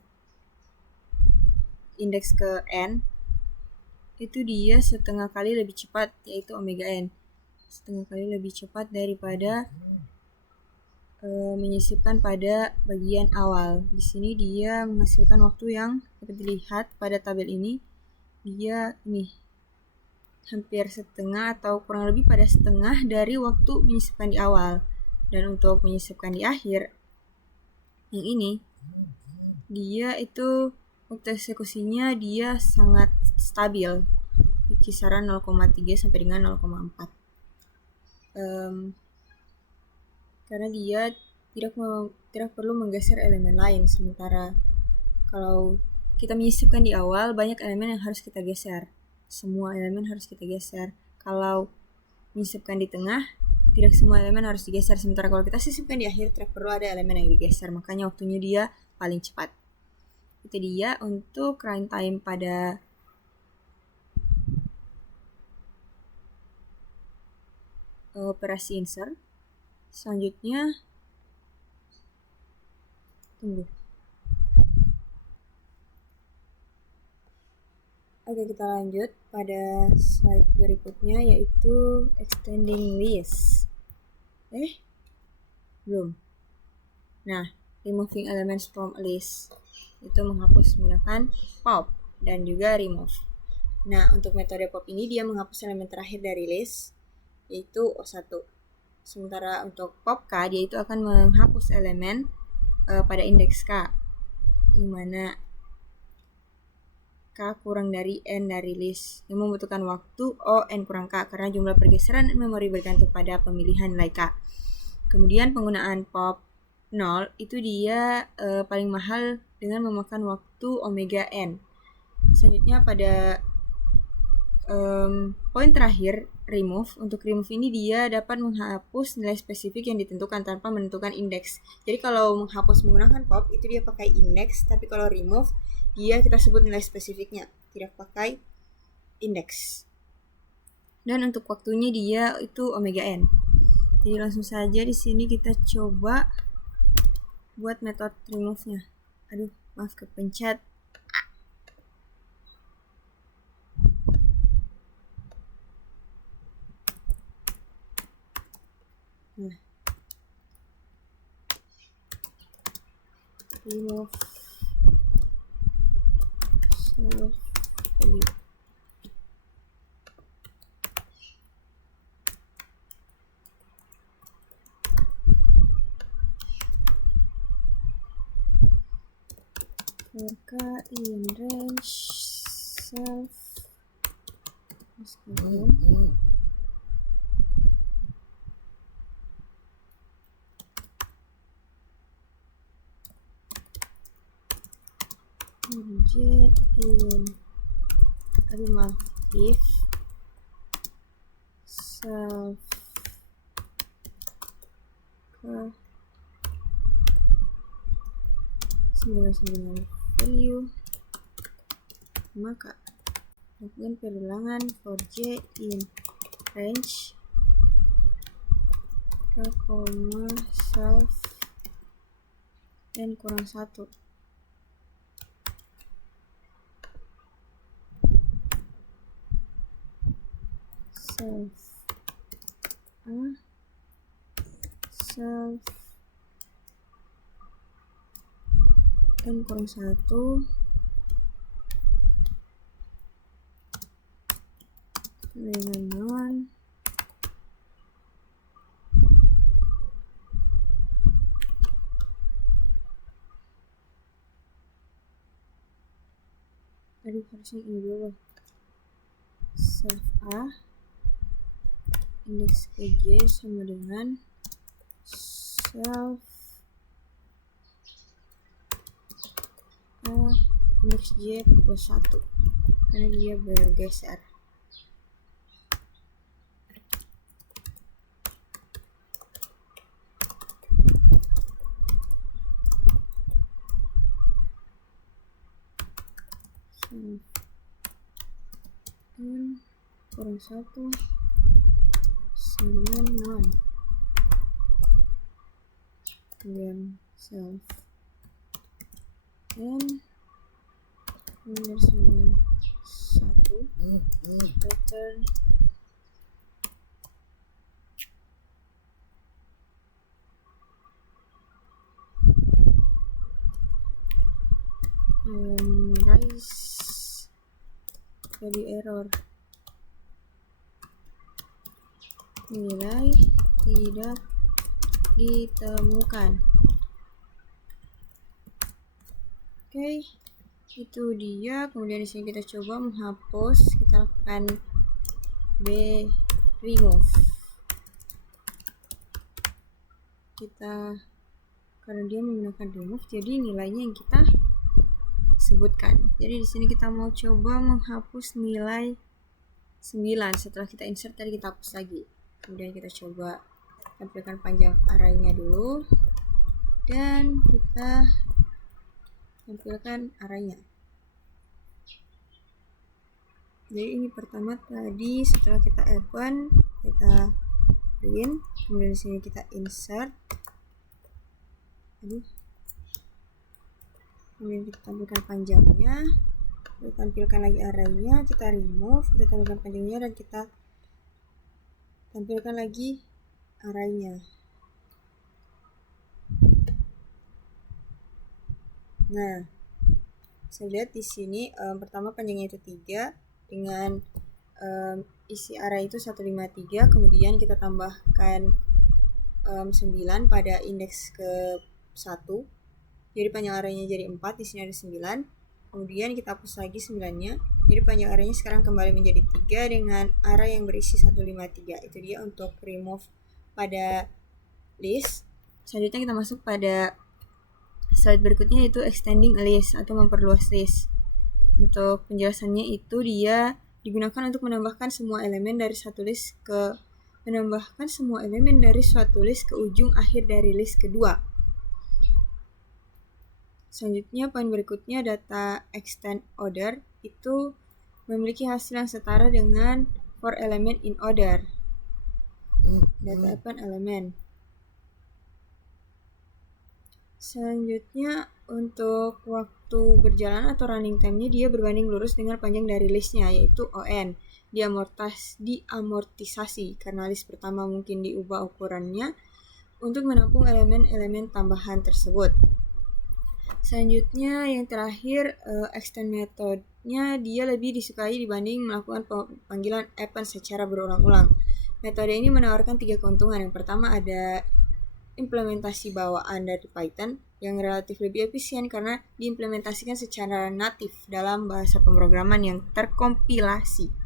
indeks ke n, itu dia setengah kali lebih cepat, yaitu omega n. Setengah kali lebih cepat daripada menyisipkan pada bagian awal. Di sini dia menghasilkan waktu yang dapat dilihat pada tabel ini, dia hampir setengah atau kurang lebih pada setengah dari waktu menyisipkan di awal. Dan untuk menyisipkan di akhir, yang ini, dia itu waktu eksekusinya dia sangat stabil di kisaran 0,3 sampai dengan 0,4. Karena dia tidak perlu menggeser elemen lain, sementara kalau kita menyisipkan di awal, banyak elemen yang harus kita geser. Semua elemen harus kita geser. Kalau menyisipkan di tengah, tidak semua elemen harus digeser. Sementara kalau kita sisipkan di akhir, tidak perlu ada elemen yang digeser. Makanya waktunya dia paling cepat. Itu dia untuk runtime pada operasi insert. Selanjutnya, tunggu. Oke, kita lanjut pada slide berikutnya, yaitu extending list. Belum. Nah, removing elements from a list, itu menghapus menggunakan pop dan juga remove. Nah, untuk metode pop ini dia menghapus elemen terakhir dari list, yaitu O1. Sementara untuk pop K, dia itu akan menghapus elemen pada indeks K, di mana K kurang dari N dari list, yang membutuhkan waktu O N kurang K, karena jumlah pergeseran memori bergantung pada pemilihan nilai K. Kemudian penggunaan pop 0 itu dia paling mahal dengan memakan waktu omega n. Selanjutnya pada poin terakhir, remove. Untuk remove ini dia dapat menghapus nilai spesifik yang ditentukan tanpa menentukan indeks. Jadi kalau menghapus menggunakan pop itu dia pakai indeks, tapi kalau remove dia kita sebut nilai spesifiknya, tidak pakai indeks. Dan untuk waktunya dia itu omega n. Jadi langsung saja di sini kita coba buat metode remove-nya. Aduh, maaf kepencet. Nah, remove self value. Maka in range self if self ke 99 value, maka lakukan perulangan for j in range k, self n kurang 1. Self a self n kurang 1 dengan non harusnya ini dulu, self A indeks ke J sama dengan self A indeks J plus 1 karena dia bergeser. N kurang 1 dengan non, kemudian self N minus 1 return rise jadi error, nilai tidak ditemukan. Oke, itu dia. Kemudian di sini kita coba menghapus, kita lakukan B remove. Karena dia menggunakan remove, jadi nilainya yang kita sebutkan. Jadi di sini kita mau coba menghapus nilai 9. Setelah kita insert tadi kita hapus lagi. Kemudian kita coba tampilkan panjang arraynya dulu dan kita tampilkan arraynya. Jadi ini pertama tadi setelah kita F1 kita print, kemudian di sini kita insert. Kemudian kita tampilkan panjangnya, kita tampilkan lagi arraynya, kita remove, kita tampilkan panjangnya dan kita tampilkan lagi arraynya. Nah, saya lihat di sini pertama panjangnya itu 3 dengan isi array itu 153, kemudian kita tambahkan 9 pada indeks ke 1. Jadi panjang arraynya jadi 4, di sini ada 9. Kemudian kita hapus lagi 9-nya. Jadi panjang arraynya sekarang kembali menjadi 3 dengan array yang berisi 153. Itu dia untuk remove pada list. Selanjutnya kita masuk pada slide berikutnya, yaitu extending a list atau memperluas list. Untuk penjelasannya itu dia digunakan untuk menambahkan semua elemen dari suatu list ke ujung akhir dari list kedua. Selanjutnya poin berikutnya, data extend order itu memiliki hasil yang setara dengan for element in order. Data append element. Selanjutnya untuk waktu berjalan atau running time-nya dia berbanding lurus dengan panjang dari listnya, yaitu ON. Diamortisasi karena list pertama mungkin diubah ukurannya untuk menampung elemen-elemen tambahan tersebut. Selanjutnya yang terakhir, extend metode-nya dia lebih disukai dibanding melakukan panggilan append secara berulang-ulang. Metode ini menawarkan 3 keuntungan. Yang pertama ada implementasi bawaan dari Python yang relatif lebih efisien karena diimplementasikan secara natif dalam bahasa pemrograman yang terkompilasi.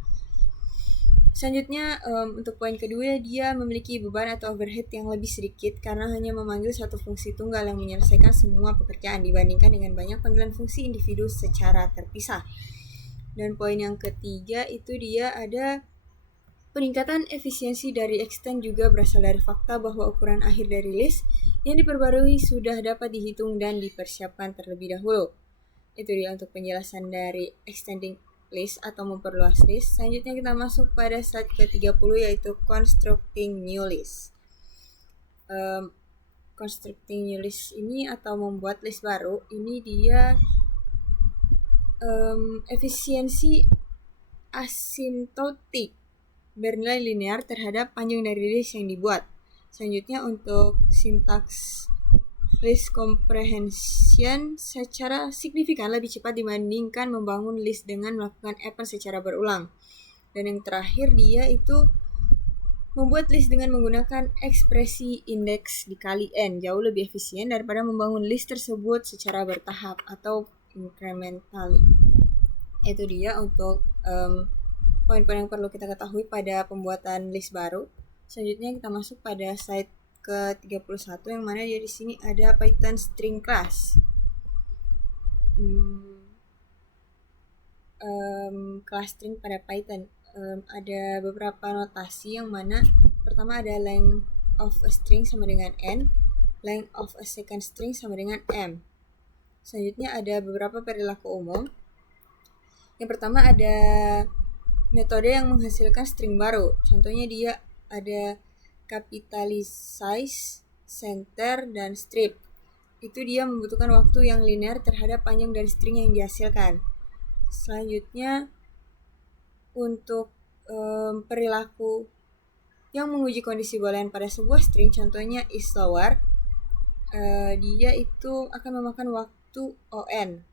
Selanjutnya untuk poin kedua, dia memiliki beban atau overhead yang lebih sedikit karena hanya memanggil satu fungsi tunggal yang menyelesaikan semua pekerjaan dibandingkan dengan banyak panggilan fungsi individu secara terpisah. Dan poin yang ketiga itu dia ada peningkatan efisiensi dari extend juga berasal dari fakta bahwa ukuran akhir dari list yang diperbarui sudah dapat dihitung dan dipersiapkan terlebih dahulu. Itu dia untuk penjelasan dari extending list atau memperluas list. Selanjutnya kita masuk pada slide ke-30, yaitu constructing new list. Constructing new list ini atau membuat list baru, ini dia efisiensi asimptotik bernilai linear terhadap panjang dari list yang dibuat. Selanjutnya untuk sintaks list comprehension secara signifikan lebih cepat dibandingkan membangun list dengan melakukan append secara berulang. Dan yang terakhir dia itu membuat list dengan menggunakan ekspresi indeks dikali n jauh lebih efisien daripada membangun list tersebut secara bertahap atau incrementally. Itu dia untuk poin-poin yang perlu kita ketahui pada pembuatan list baru. Selanjutnya kita masuk pada slide ke-31 yang mana di sini ada Python string class. Kelas string pada Python ada beberapa notasi yang mana pertama ada length of a string sama dengan n, length of a second string sama dengan m. Selanjutnya ada beberapa perilaku umum. Yang pertama ada metode yang menghasilkan string baru. Contohnya dia ada capitalize, center, dan strip. Itu dia membutuhkan waktu yang linear terhadap panjang dari string yang dihasilkan. Selanjutnya untuk perilaku yang menguji kondisi boolean pada sebuah string, contohnya is lower, dia itu akan memakan waktu on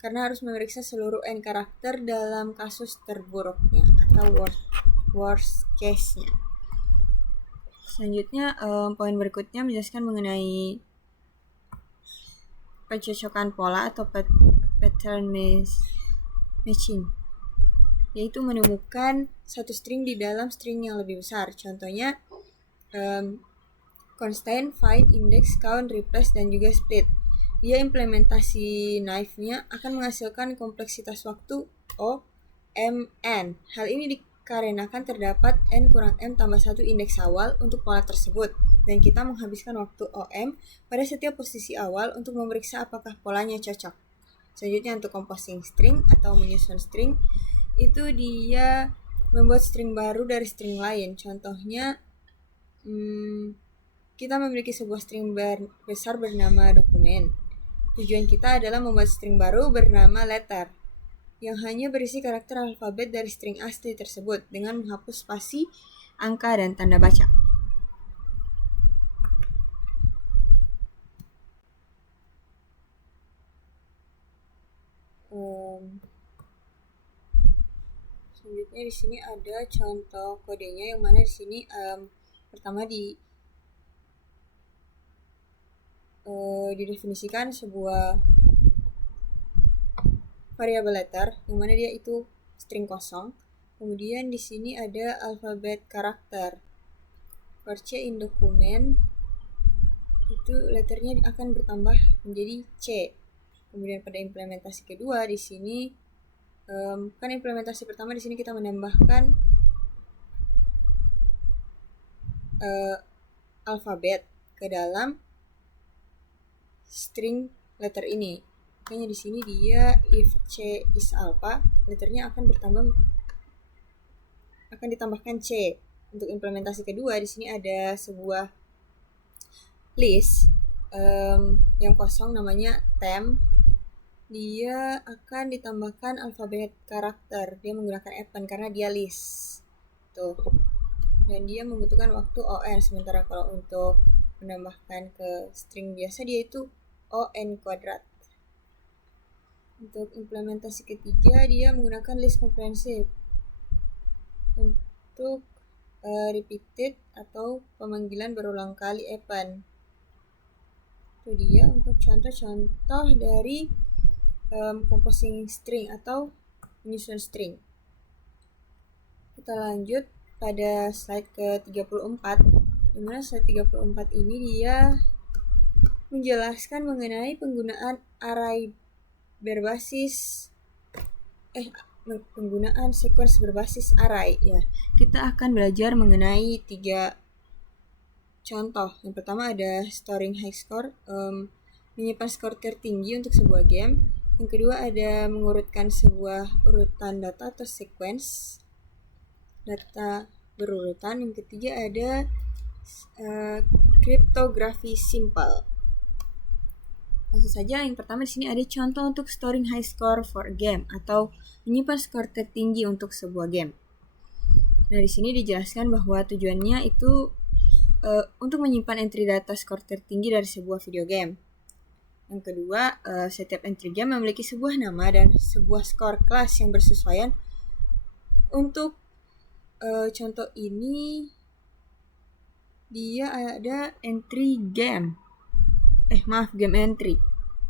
karena harus memeriksa seluruh n karakter dalam kasus terburuknya atau worst case-nya. Selanjutnya poin berikutnya menjelaskan mengenai pencocokan pola atau pattern matching, yaitu menemukan satu string di dalam string yang lebih besar. Contohnya constraint, find, index, count, replace, dan juga split. Dia implementasi naive-nya akan menghasilkan kompleksitas waktu O, M, N. Hal ini dikarenakan terdapat N kurang M tambah 1 indeks awal untuk pola tersebut. Dan kita menghabiskan waktu OM pada setiap posisi awal untuk memeriksa apakah polanya cocok. Selanjutnya untuk composing string atau menyusun string, itu dia membuat string baru dari string lain. Contohnya, kita memiliki sebuah string besar bernama dokumen. Tujuan kita adalah membuat string baru bernama letter, yang hanya berisi karakter alfabet dari string asli tersebut dengan menghapus spasi, angka, dan tanda baca. Selanjutnya di sini ada contoh kodenya yang mana di sini pertama didefinisikan sebuah variabel letter yang mana dia itu string kosong. Kemudian di sini ada alfabet karakter. For C in dokumen itu letternya akan bertambah menjadi C. Kemudian pada implementasi kedua di sini kan implementasi pertama di sini kita menambahkan alfabet ke dalam string letter ini. Makanya di sini dia if C is alpha, letternya akan ditambahkan C. Untuk implementasi kedua di sini ada sebuah list yang kosong namanya temp. Dia akan ditambahkan alfabet karakter. Dia menggunakan append karena dia list. Tuh. Dan dia membutuhkan waktu on. Sementara kalau untuk menambahkan ke string biasa dia itu on kuadrat. Untuk implementasi ketiga dia menggunakan list comprehensive. Untuk repeated atau pemanggilan berulang kali append. Itu dia untuk contoh-contoh dari composing string atau menyusun string. Kita lanjut pada slide ke-34. Dimana slide 34 ini dia menjelaskan mengenai penggunaan array penggunaan sequence berbasis array ya. Kita akan belajar mengenai 3 contoh. Yang pertama ada storing high score, menyimpan skor tertinggi untuk sebuah game. Yang kedua ada mengurutkan sebuah urutan data atau sequence data berurutan. Yang ketiga ada cryptography simple. Langsung saja, yang pertama di sini ada contoh untuk storing high score for a game atau menyimpan skor tertinggi untuk sebuah game. Nah, di sini dijelaskan bahwa tujuannya itu untuk menyimpan entry data skor tertinggi dari sebuah video game. Yang kedua, setiap entry game memiliki sebuah nama dan sebuah skor kelas yang bersesuaian. Untuk contoh ini, dia ada entry game. Game entry.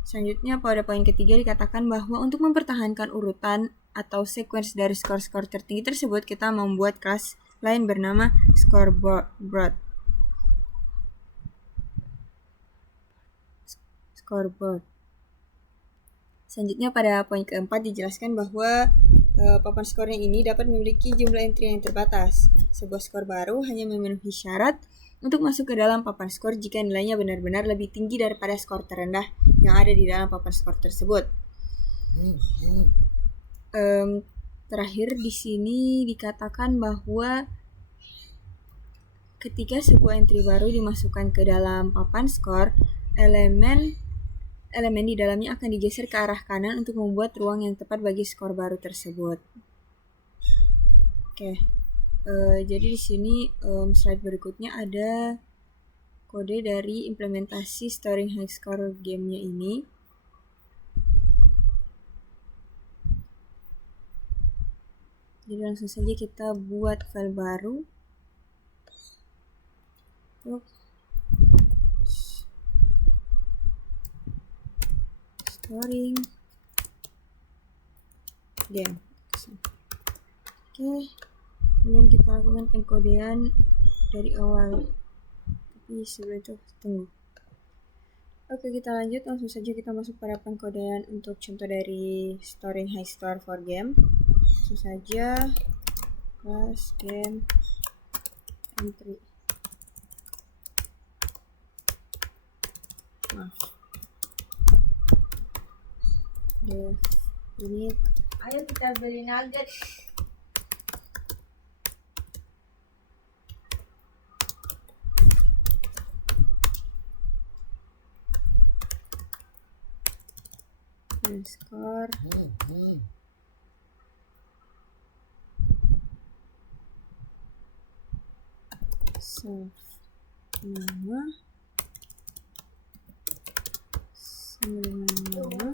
Selanjutnya pada poin ketiga dikatakan bahwa untuk mempertahankan urutan atau sequence dari skor-skor tertinggi tersebut, kita membuat kelas lain bernama scoreboard. Selanjutnya pada poin keempat dijelaskan bahwa papan skornya ini dapat memiliki jumlah entry yang terbatas. Sebuah skor baru hanya memenuhi syarat untuk masuk ke dalam papan skor jika nilainya benar-benar lebih tinggi daripada skor terendah yang ada di dalam papan skor tersebut. Terakhir di sini dikatakan bahwa ketika sebuah entry baru dimasukkan ke dalam papan skor, elemen di dalamnya akan digeser ke arah kanan untuk membuat ruang yang tepat bagi skor baru tersebut. Jadi di sini slide berikutnya ada kode dari implementasi storing high score gamenya ini. Jadi langsung saja kita buat file baru. Storing game. Kemudian kita lakukan pengkodean dari awal. Tapi sebelum itu tunggu. Kita lanjut, langsung saja kita masuk pada pengkodean untuk contoh dari storing high score for game. Langsung saja class game entry. Ini ayo kita beli nugget. dan skor self nama sama dengan nama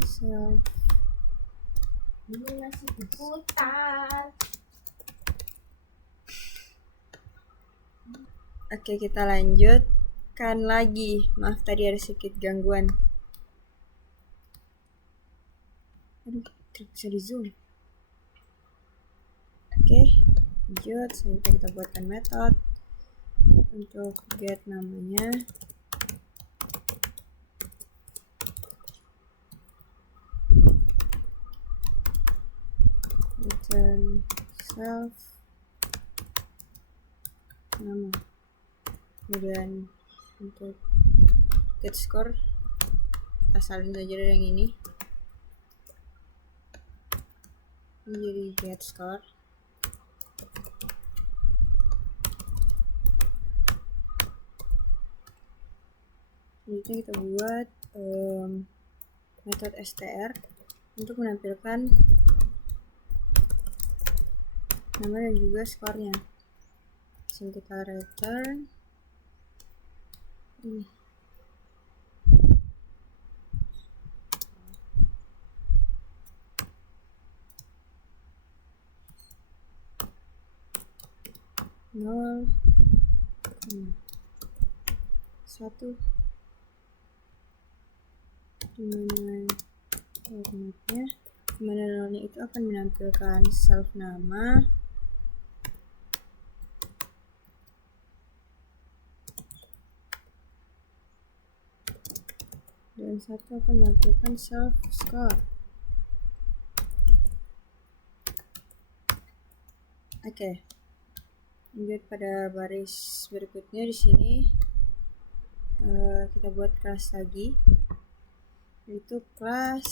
self Ini nasi diputar. Kita lanjutkan lagi. Maaf tadi ada sedikit gangguan. Tidak bisa di zoom. Lanjut. Selanjutnya kita buatkan metode untuk get namanya. Return self nama. Kemudian untuk get score kita salin saja dari yang ini jadi get score. Selanjutnya kita buat metode str untuk menampilkan nama dan juga skornya. Langsung kita return ini. Nol, satu, dimana formatnya, dimana nolnya itu akan menampilkan self nama. Dan satu akan menampilkan self score. Lanjut pada baris berikutnya di sini kita buat kelas lagi, yaitu kelas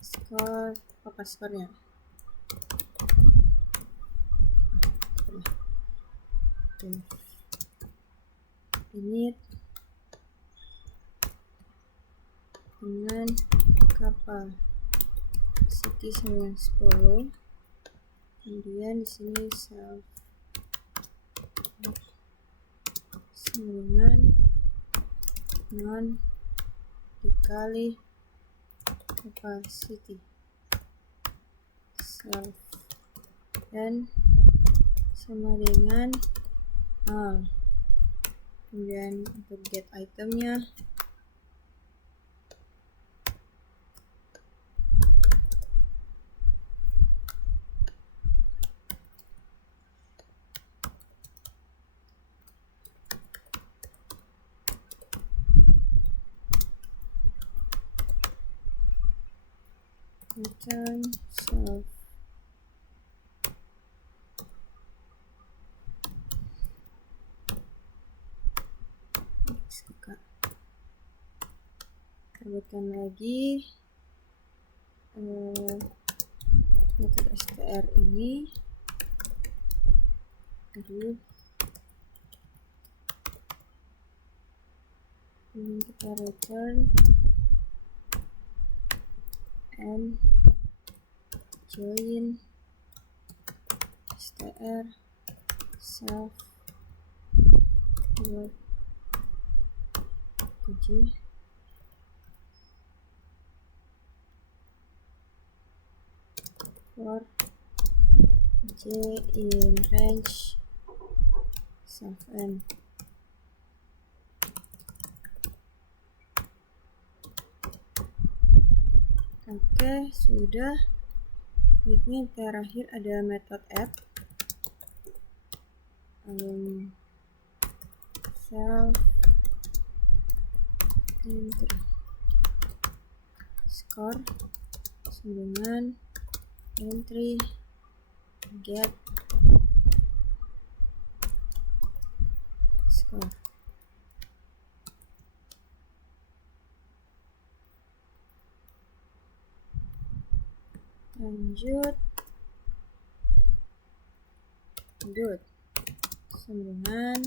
score papan skornya. Ini dengan capacity 910. Kemudian di sini self dengan non dikali opacity self dan sama dengan 0. Kemudian untuk get itemnya return self suka. Kita buatkan lagi metode str ini. Aduh, ini kita return and join str self buat 7 for j in range self n. Oke, sudah. Ini terakhir ada metode add self entry score dengan entry get score. Lanjut dot sama dengan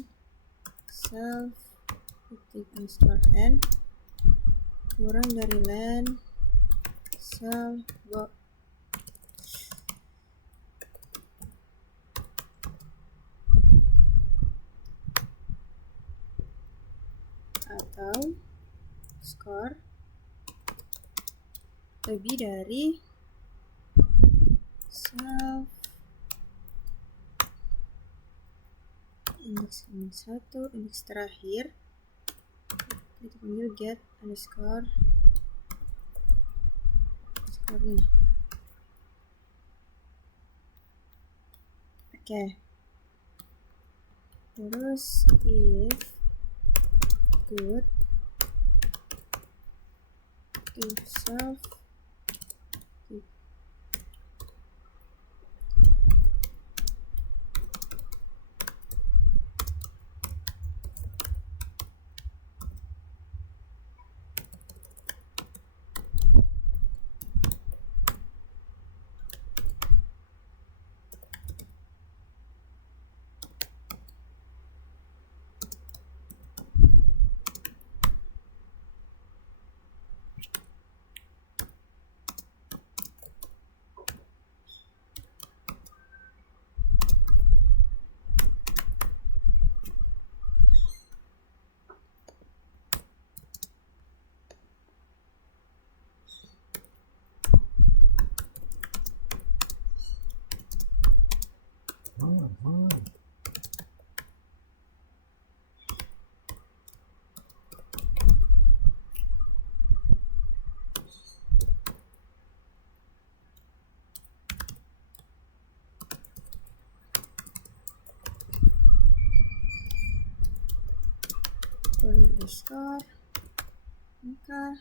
self titik underscore n kurang dari len self go atau score lebih dari self indeks 1 indeks terakhir kita panggil get underscore score-nya. Oke. Terus if self underscore maka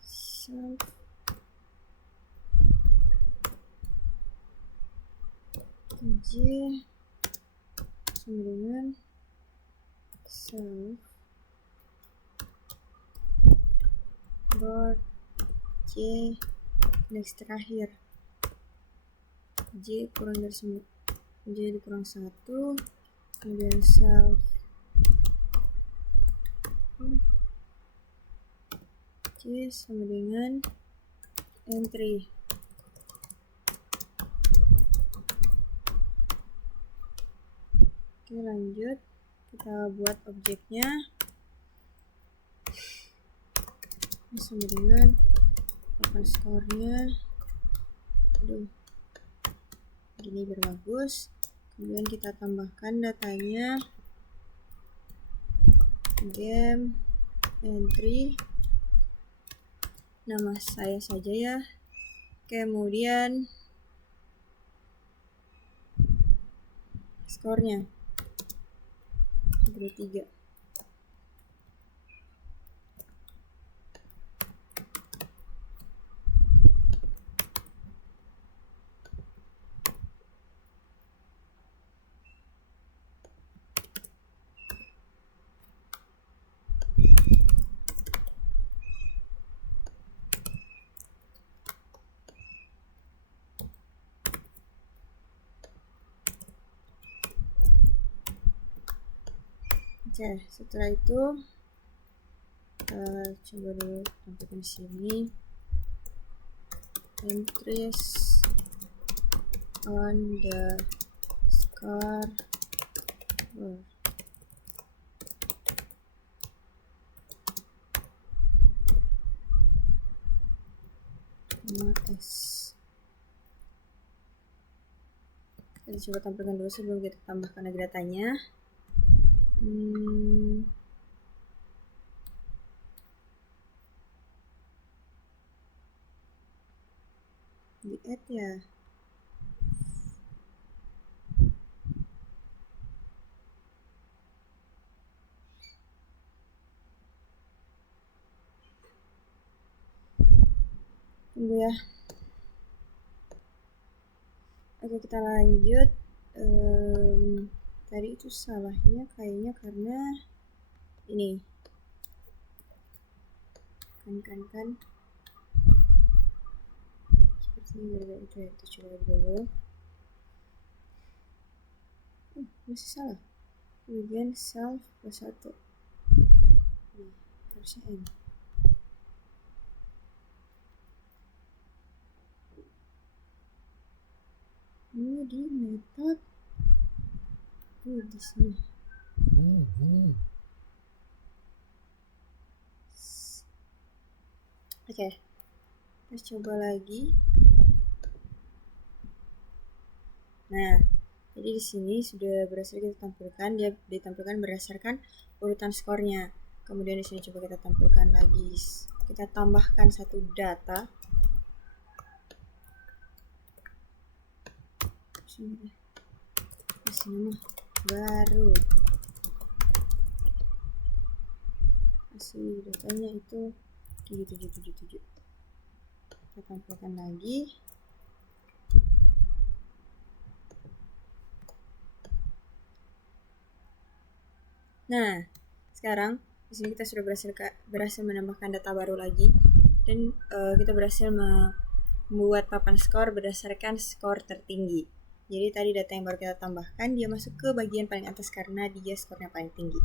self j sama dengan self dot j indeks terakhir j kurang dari j dikurang 1 kemudian self j sama dengan entry. Oke, lanjut kita buat objeknya sama dengan papan skornya. Gini biar bagus. Kemudian kita tambahkan datanya, game entry, nama saya saja ya. Kemudian skornya grade 3. Oke, setelah itu coba dulu tampilkan di sini entries on the scoreboard. S. Kita coba tampilkan dulu sebelum kita tambahkan lagi datanya. Di add ya. Tunggu ya. Oke, kita lanjut. Tadi itu salahnya kayaknya karena ini kan sepertinya gara-gara itu ya. Kita coba lagi dulu. Masih salah. Kemudian self plus 1. Harusnya N. Ini di method di sini. Oke, kita coba lagi. Nah, jadi di sini sudah berhasil kita tampilkan. Dia ditampilkan berdasarkan urutan skornya. Kemudian di sini coba kita tampilkan lagi. Kita tambahkan satu data. Kasih nama baru. Kasih datanya itu 7777. Kita tampilkan lagi. Nah, sekarang di sini kita sudah berhasil menambahkan data baru lagi, dan kita berhasil membuat papan skor berdasarkan skor tertinggi. Jadi tadi data yang baru kita tambahkan dia masuk ke bagian paling atas karena dia skornya paling tinggi.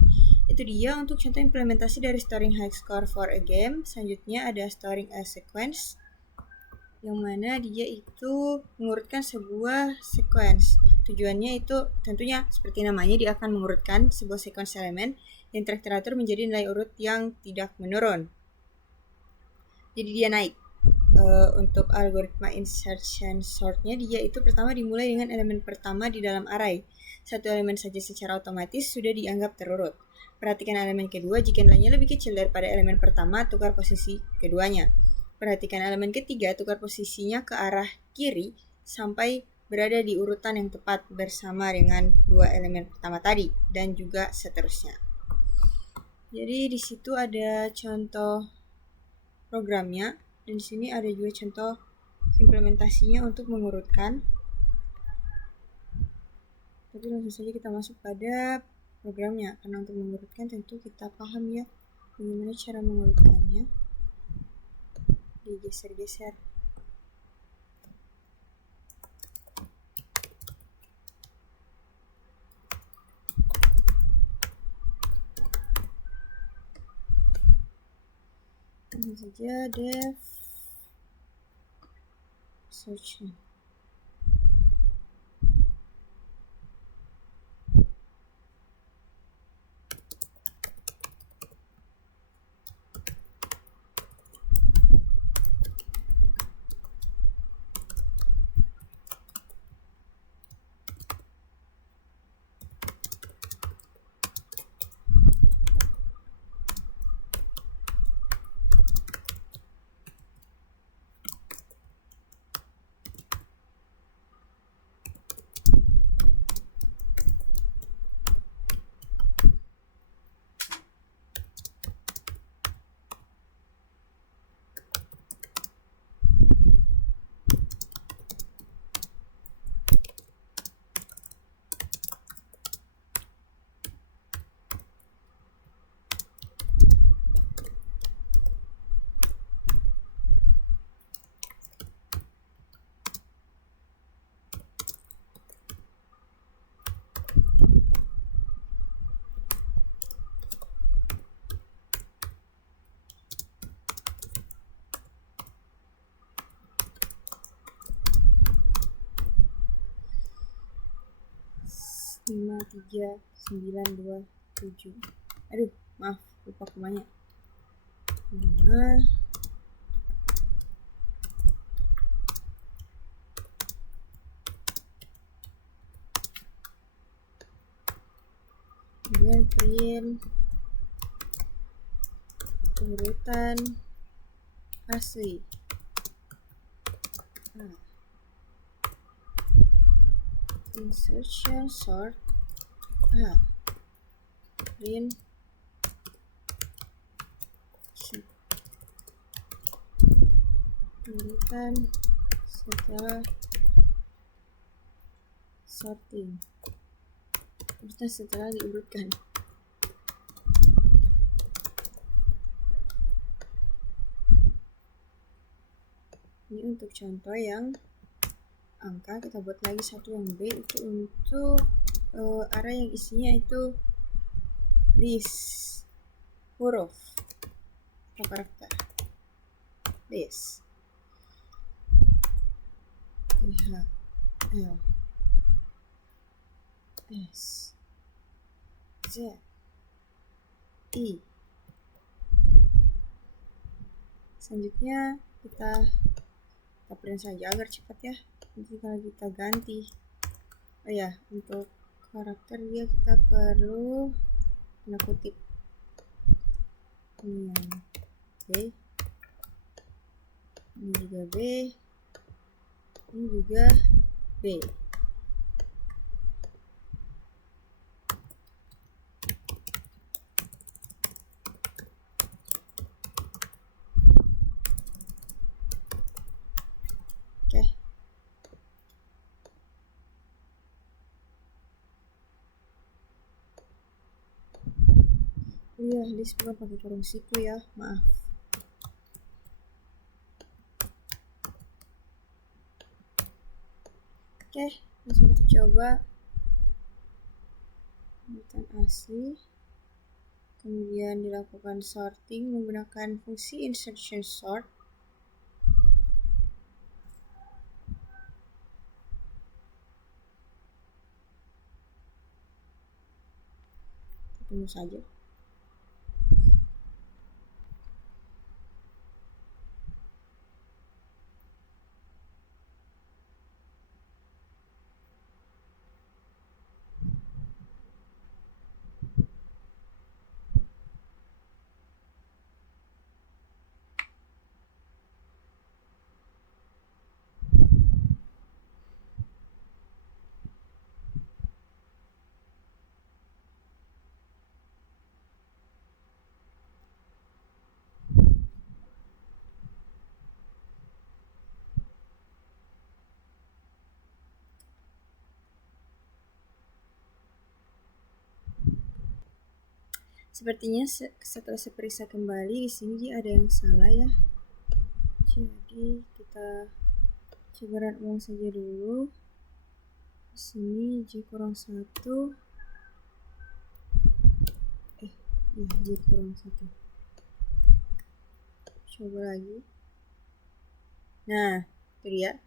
Itu dia untuk contoh implementasi dari storing high score for a game. Selanjutnya ada storing a sequence, yang mana dia itu mengurutkan sebuah sequence. Tujuannya itu tentunya seperti namanya, dia akan mengurutkan sebuah sequence elemen yang teratur menjadi nilai urut yang tidak menurun. Jadi dia naik. Untuk algoritma insertion sortnya, dia itu pertama dimulai dengan elemen pertama di dalam array. Satu elemen saja secara otomatis sudah dianggap terurut. Perhatikan elemen kedua, jika nilainya lebih kecil daripada elemen pertama, tukar posisi keduanya. Perhatikan elemen ketiga, tukar posisinya ke arah kiri sampai berada di urutan yang tepat bersama dengan dua elemen pertama tadi, dan juga seterusnya. Jadi di situ ada contoh programnya, dan di sini ada juga contoh implementasinya untuk mengurutkan. Tapi langsung saja kita masuk pada programnya, karena untuk mengurutkan tentu kita paham ya bagaimana cara mengurutkannya. Digeser-geser. Ini saja def search. 53927. Aduh, maaf, lupa komanya. 5 kemudian print urutan asli. Insertion sort print urutan setelah sorting, urutan setelah diurutkan. Ini untuk contoh yang angka. Kita buat lagi satu yang B, itu untuk array yang isinya itu list huruf atau karakter. List L S Z I. Selanjutnya kita print saja agar cepat ya. Nanti kalau kita ganti, oh ya, untuk karakter dia kita perlu tanda kutip. Ini yang B, ini juga B, ini juga B. Iya, list bukan pakai kurung siku ya, maaf. Oke, langsung kita coba urutan asli. Kemudian dilakukan sorting menggunakan fungsi insertion sort. Tunggu saja. Sepertinya setelah saya periksa kembali, di sini dia ada yang salah ya. Jadi kita coba run ulang saja dulu. Di sini J kurang 1. J kurang 1. Coba lagi. Nah, itu dia.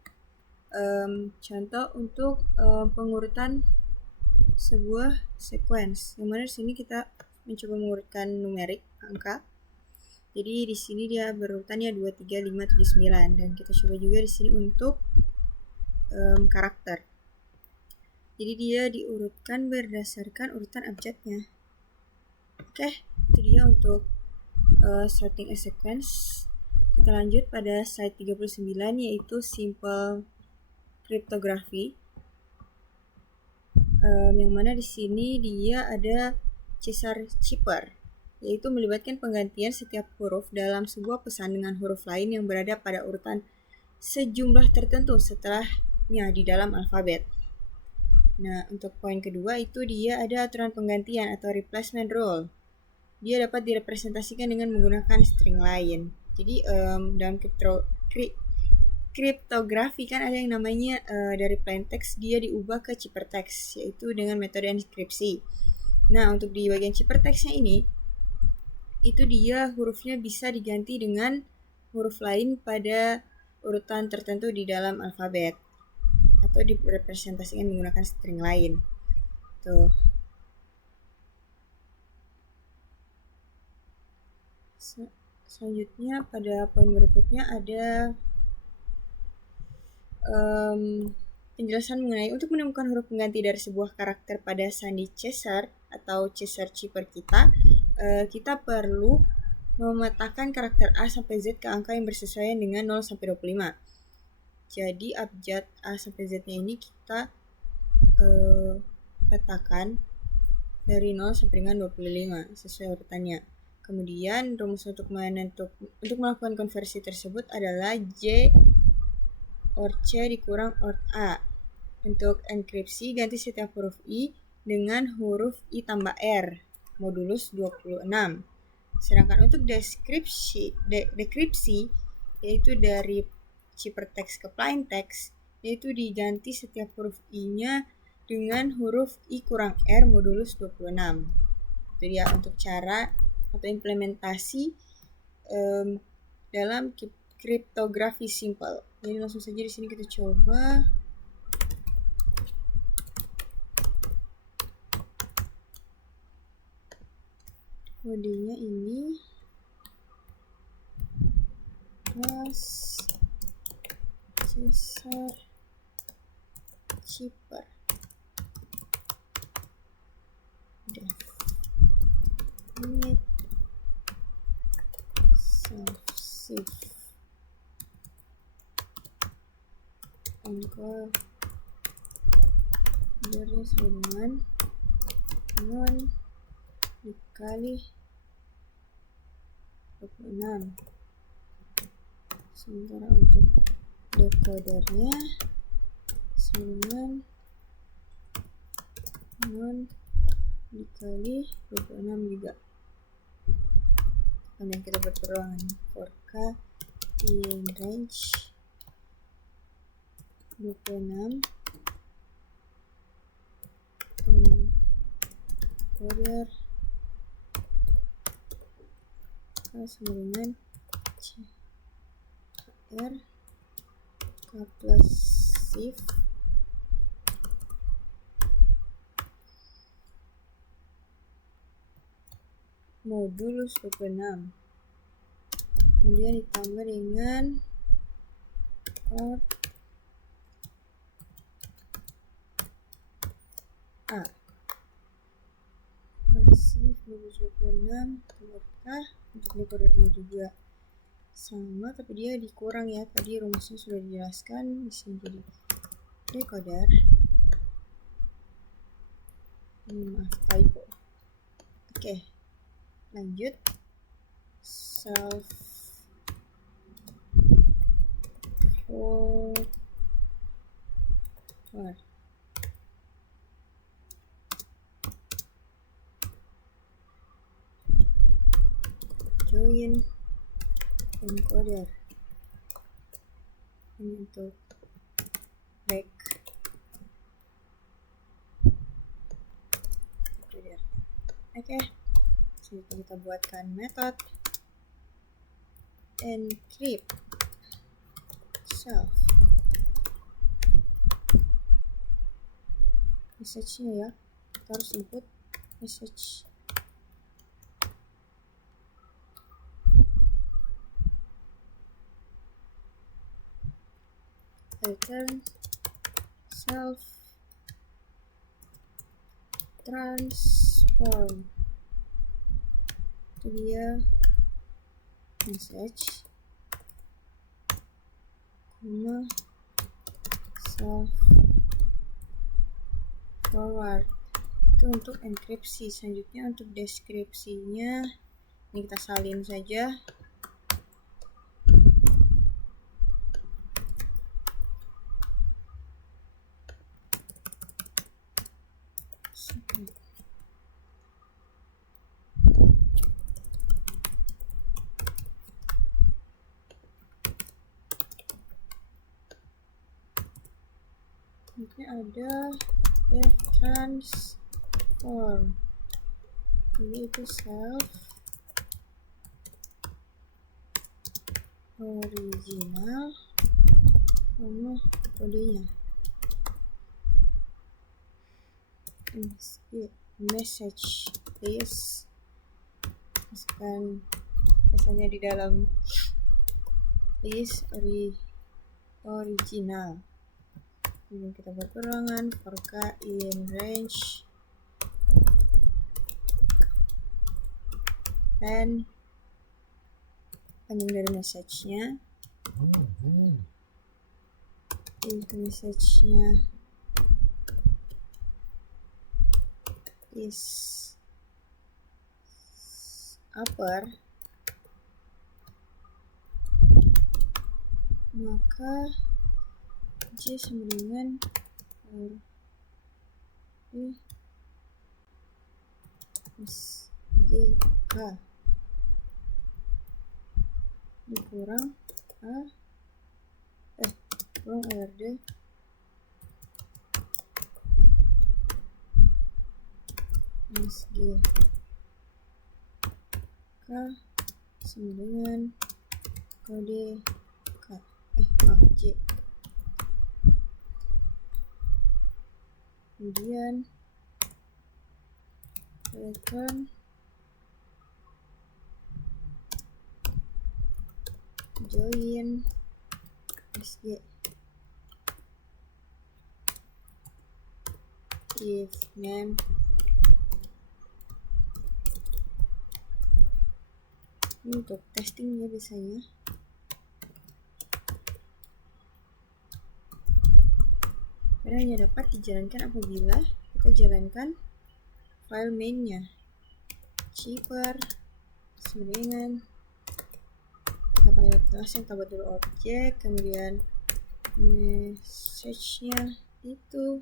Contoh untuk pengurutan sebuah sequence. Yang mana di sini kita mencoba mengurutkan numerik angka. Jadi di sini dia berurutannya 2, 3, 5, 7, 9, dan kita coba juga di sini untuk karakter. Jadi dia diurutkan berdasarkan urutan abjadnya. Oke, itu dia untuk sorting a sequence. Kita lanjut pada slide 39, yaitu simple cryptography. Yang mana di sini dia ada Caesar Cipher, yaitu melibatkan penggantian setiap huruf dalam sebuah pesan dengan huruf lain yang berada pada urutan sejumlah tertentu setelahnya di dalam alfabet. Nah, untuk poin kedua itu dia ada aturan penggantian atau replacement rule. Dia dapat direpresentasikan dengan menggunakan string lain. Jadi dalam kriptografi kan ada yang namanya dari plain text dia diubah ke ciphertext, yaitu dengan metode enkripsi. Nah, untuk di bagian ciphertextnya ini, itu dia hurufnya bisa diganti dengan huruf lain pada urutan tertentu di dalam alfabet, atau direpresentasikan menggunakan string lain. Tuh. Selanjutnya pada poin berikutnya ada penjelasan mengenai untuk menemukan huruf pengganti dari sebuah karakter pada sandi Caesar atau Caesar chipper kita, kita perlu memetakan karakter A sampai Z ke angka yang bersesuaian dengan 0 sampai 25. Jadi abjad A sampai Z-nya ini kita petakan dari 0 sampai dengan 25 sesuai urutannya. Kemudian rumus untuk melakukan konversi tersebut adalah J or C dikurang or A. Untuk enkripsi ganti setiap huruf I dengan huruf I tambah R modulus 26. Sedangkan untuk dekripsi yaitu dari ciphertext ke plaintext, yaitu diganti setiap huruf I-nya dengan huruf I kurang R modulus 26. Itu dia untuk cara atau implementasi dalam kriptografi simple. Jadi langsung saja di sini kita coba. Kodenya ini plus Caesar chipper definite self-safe encodernya sama dengan non dikali 26. Sementara untuk decodernya sama dengan non dikali 26 juga. Kemudian kita buat perulangan for K in range 26 encoder K sama dengan CR K plus shift modulus 26, kemudian ditambah dengan or A masih modulus 26 keluarkah. Untuk decodernya juga sama, tapi dia dikurang ya, tadi rumusnya sudah dijelaskan. Di sini jadi decoder, ini maaf typo. Oke, lanjut self forward. Join encoder ini untuk back encoder. Oke, selanjutnya kita buatkan metode encrypt self message-nya ya, kita harus input message return self transform. Itu dia message self forward. Itu untuk enkripsi. Selanjutnya untuk deskripsinya ini kita salin saja. Ini ada def transform, ini itu self original sama kodenya. message please, masukkan biasanya di dalam list original. Kemudian kita buat perulangan for k in range, dan panjang dari message-nya. If message-nya is upper, maka J sama dengan GK dikurang kurang RD minus GK sama dengan kode K J. Kemudian return join SG if name ini untuk testing ya biasanya. Karena hanya dapat dijalankan apabila kita jalankan file mainnya. Cheaper sama dengan kita panggil kelas yang kita buat dulu objek, kemudian message-nya itu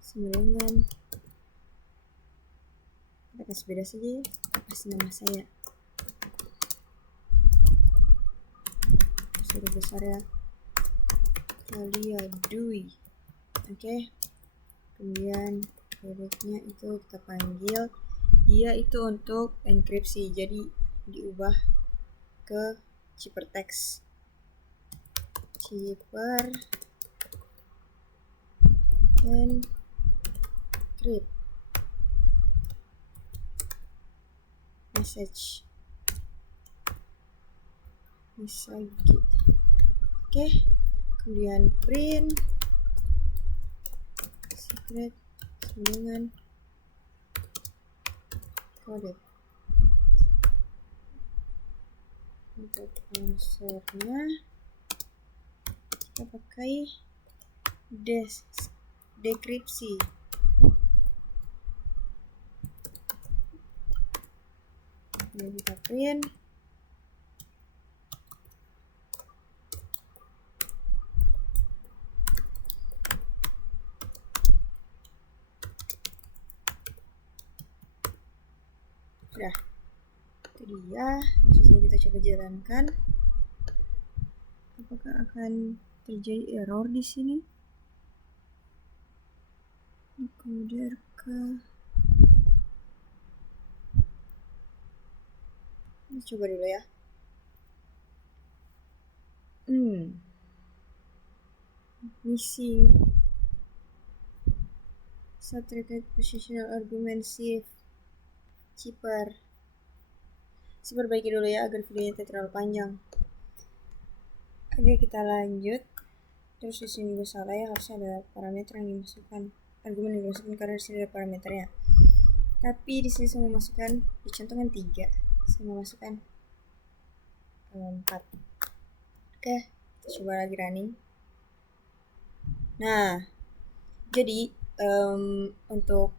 sama dengan kita kasih beda saja ya, kita kasih nama saya suruh besar ya, Kalia Dwi. Kemudian produknya itu kita panggil dia itu untuk enkripsi, jadi diubah ke ciphertext encrypt message. Kemudian print secret dengan kode. Untuk answernya kita pakai dekripsi. Kemudian kita print udah, itu dia. Langsung saja kita coba jalankan. Apakah akan terjadi error di sini? Decoder kah? Kita coba dulu ya. Missing subtracted positional argument shift cheaper. Saya perbaiki dulu ya agar videonya tidak terlalu panjang. Oke, kita lanjut. Terus di sini juga salah ya, harusnya ada parameter yang dimasukkan, argumen yang dimasukkan karena di sini ada parameternya. Tapi di sini saya memasukkan dicontohkan 3, saya memasukkan 4. Oke, kita coba lagi running. Nah, jadi untuk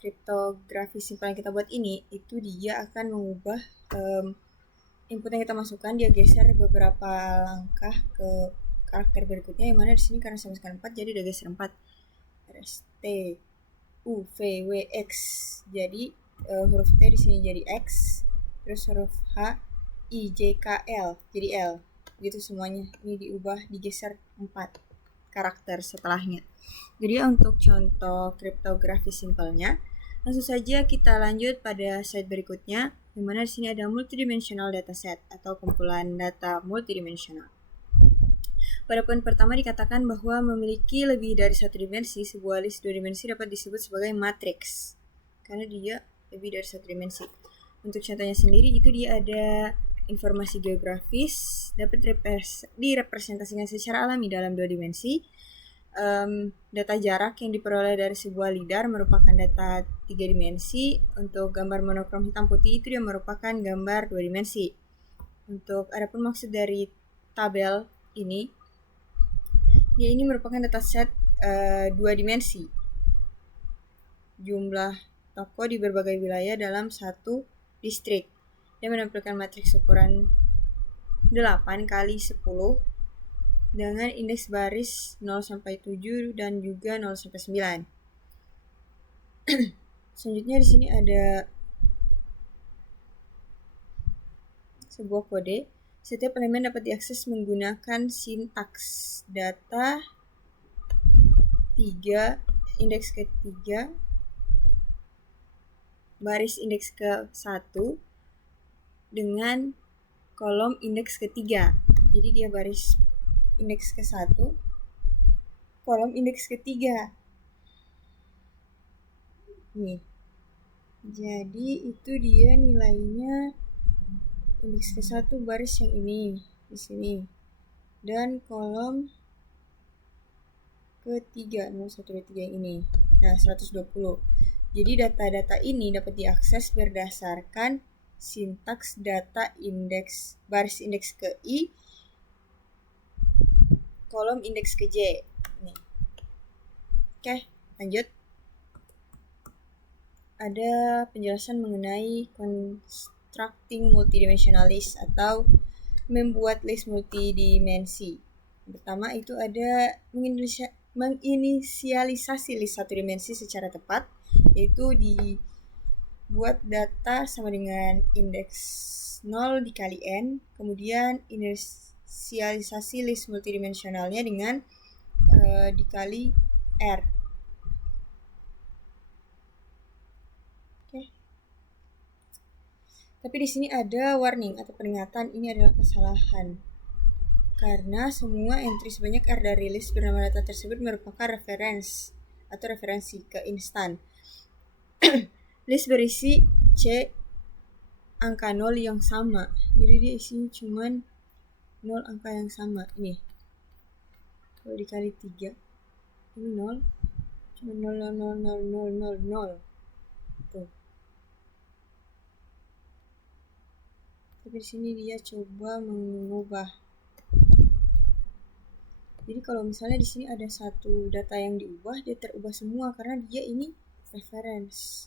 kriptografi simpel yang kita buat ini, itu dia akan mengubah input yang kita masukkan, dia geser beberapa langkah ke karakter berikutnya, yang mana di sini karena saya masukkan 4 jadi udah geser 4. RST U V W X. Jadi huruf T di sini jadi X, terus huruf H I J K L jadi L. Gitu semuanya. Ini diubah, digeser 4. karakter setelahnya. Jadi untuk contoh kriptografi simpelnya, langsung saja kita lanjut pada slide berikutnya, di mana di sini ada multidimensional dataset atau kumpulan data multidimensional. Pada poin pertama dikatakan bahwa memiliki lebih dari satu dimensi, sebuah list dua dimensi dapat disebut sebagai matriks karena dia lebih dari satu dimensi. Untuk contohnya sendiri itu dia ada informasi geografis dapat direpresentasikan secara alami dalam dua dimensi. Data jarak yang diperoleh dari sebuah lidar merupakan data tiga dimensi. Untuk gambar monokrom hitam putih itu dia merupakan gambar dua dimensi. Untuk adapun maksud dari tabel ini, ya ini merupakan dataset dua dimensi. Jumlah toko di berbagai wilayah dalam satu distrik. Dia menampilkan matriks ukuran 8 kali 10 dengan indeks baris 0 sampai 7 dan juga 0 sampai 9. Selanjutnya di sini ada sebuah kode. Setiap elemen dapat diakses menggunakan sintaks data 3 indeks ke-3 baris indeks ke-1 dengan kolom indeks ke-3. Jadi dia baris indeks ke-1, kolom indeks ke-3. Nih. Jadi itu dia nilainya indeks ke-1 baris yang ini di sini. Dan kolom ke-3 0123 ini. Nah, 120. Jadi data-data ini dapat diakses berdasarkan sintaks data indeks baris indeks ke I, kolom indeks ke J. Nih. Oke, lanjut. Ada penjelasan mengenai constructing multidimensional list atau membuat list multidimensi. Pertama itu ada menginisialisasi list satu dimensi secara tepat, yaitu buat data sama dengan indeks 0 dikali N, kemudian inisialisasi list multidimensionalnya dengan dikali R. Oke. Tapi di sini ada warning atau peringatan, ini adalah kesalahan. Karena semua entry sebanyak R dari list bernama data tersebut merupakan referensi ke instan. List berisi C angka 0 yang sama. Jadi dia isinya cuman 0 angka yang sama. Ini. Kalau dikali 3. Ini 0. Cuma 0, 0, 0, 0, 0, 0, 0. Tuh. Tapi di sini dia coba mengubah. Jadi kalau misalnya di sini ada satu data yang diubah, dia terubah semua karena dia ini reference.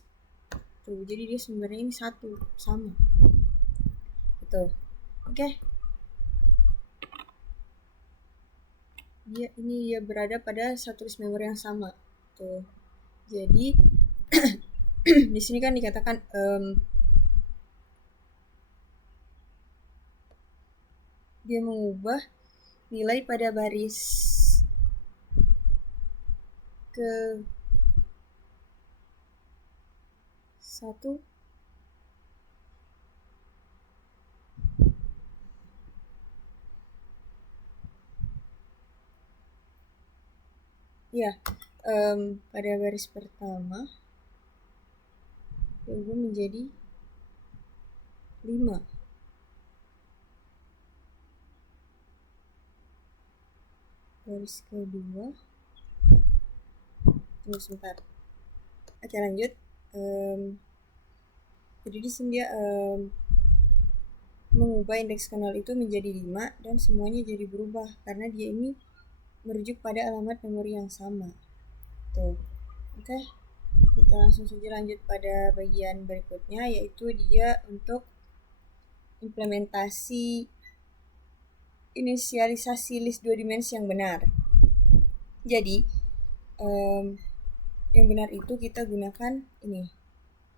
Tuh, jadi dia sebenarnya ini satu, sama. Gitu. Oke. Dia berada pada satu list memori yang sama. Tuh. Jadi di sini kan dikatakan dia mengubah nilai pada baris ke 1 ya pada baris pertama diubah menjadi 5. Baris kedua tunggu sebentar. Oke, lanjut. Jadi di sini dia mengubah indeks ke 0 itu menjadi 5 dan semuanya jadi berubah karena dia ini merujuk pada alamat memori yang sama. Tuh. Oke. Kita langsung saja lanjut pada bagian berikutnya, yaitu dia untuk implementasi inisialisasi list dua dimensi yang benar. Jadi yang benar itu kita gunakan ini,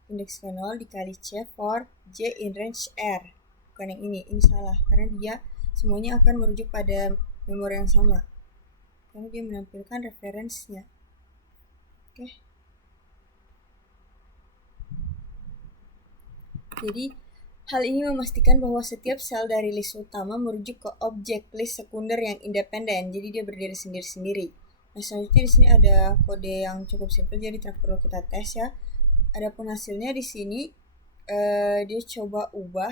indeks ke 0 dikali C for J in range R. Bukan yang ini salah karena dia semuanya akan merujuk pada memori yang sama. karena dia menampilkan referensinya. Oke. Jadi hal ini memastikan bahwa setiap sel dari list utama merujuk ke objek list sekunder yang independen. Jadi dia berdiri sendiri-sendiri. Nah, selanjutnya di sini ada kode yang cukup simpel, jadi tidak perlu kita tes ya. Adapun hasilnya di sini dia coba ubah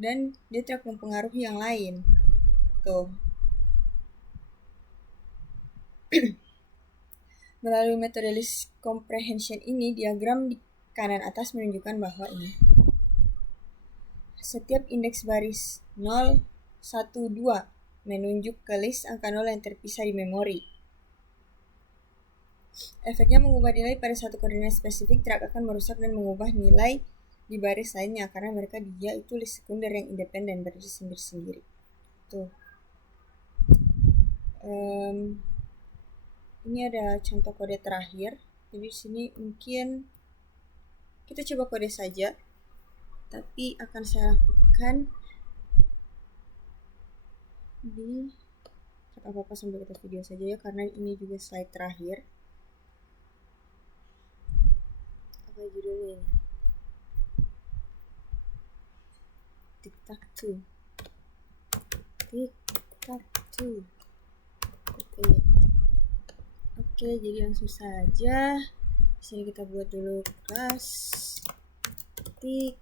dan dia tidak mempengaruhi yang lain. Tuh. Melalui metode list comprehension ini, diagram di kanan atas menunjukkan bahwa ini setiap indeks baris 0, 1, 2 menunjuk ke list angka 0 yang terpisah di memori. Efeknya mengubah nilai pada satu koordinat spesifik tidak akan merusak dan mengubah nilai di baris lainnya karena dia itu list sekunder yang independen, berdiri sendiri-sendiri. Tuh. Ini ada contoh kode terakhir. Jadi di sini mungkin kita coba kode saja, tapi akan saya lakukan di apa-apa sambil kita video saja ya, karena ini juga slide terakhir. Apa judulnya ini? Tik-tak-tu. Tik-tak-tu. Oke, jadi langsung saja. Di sini kita buat dulu kelas tik-tak-tu.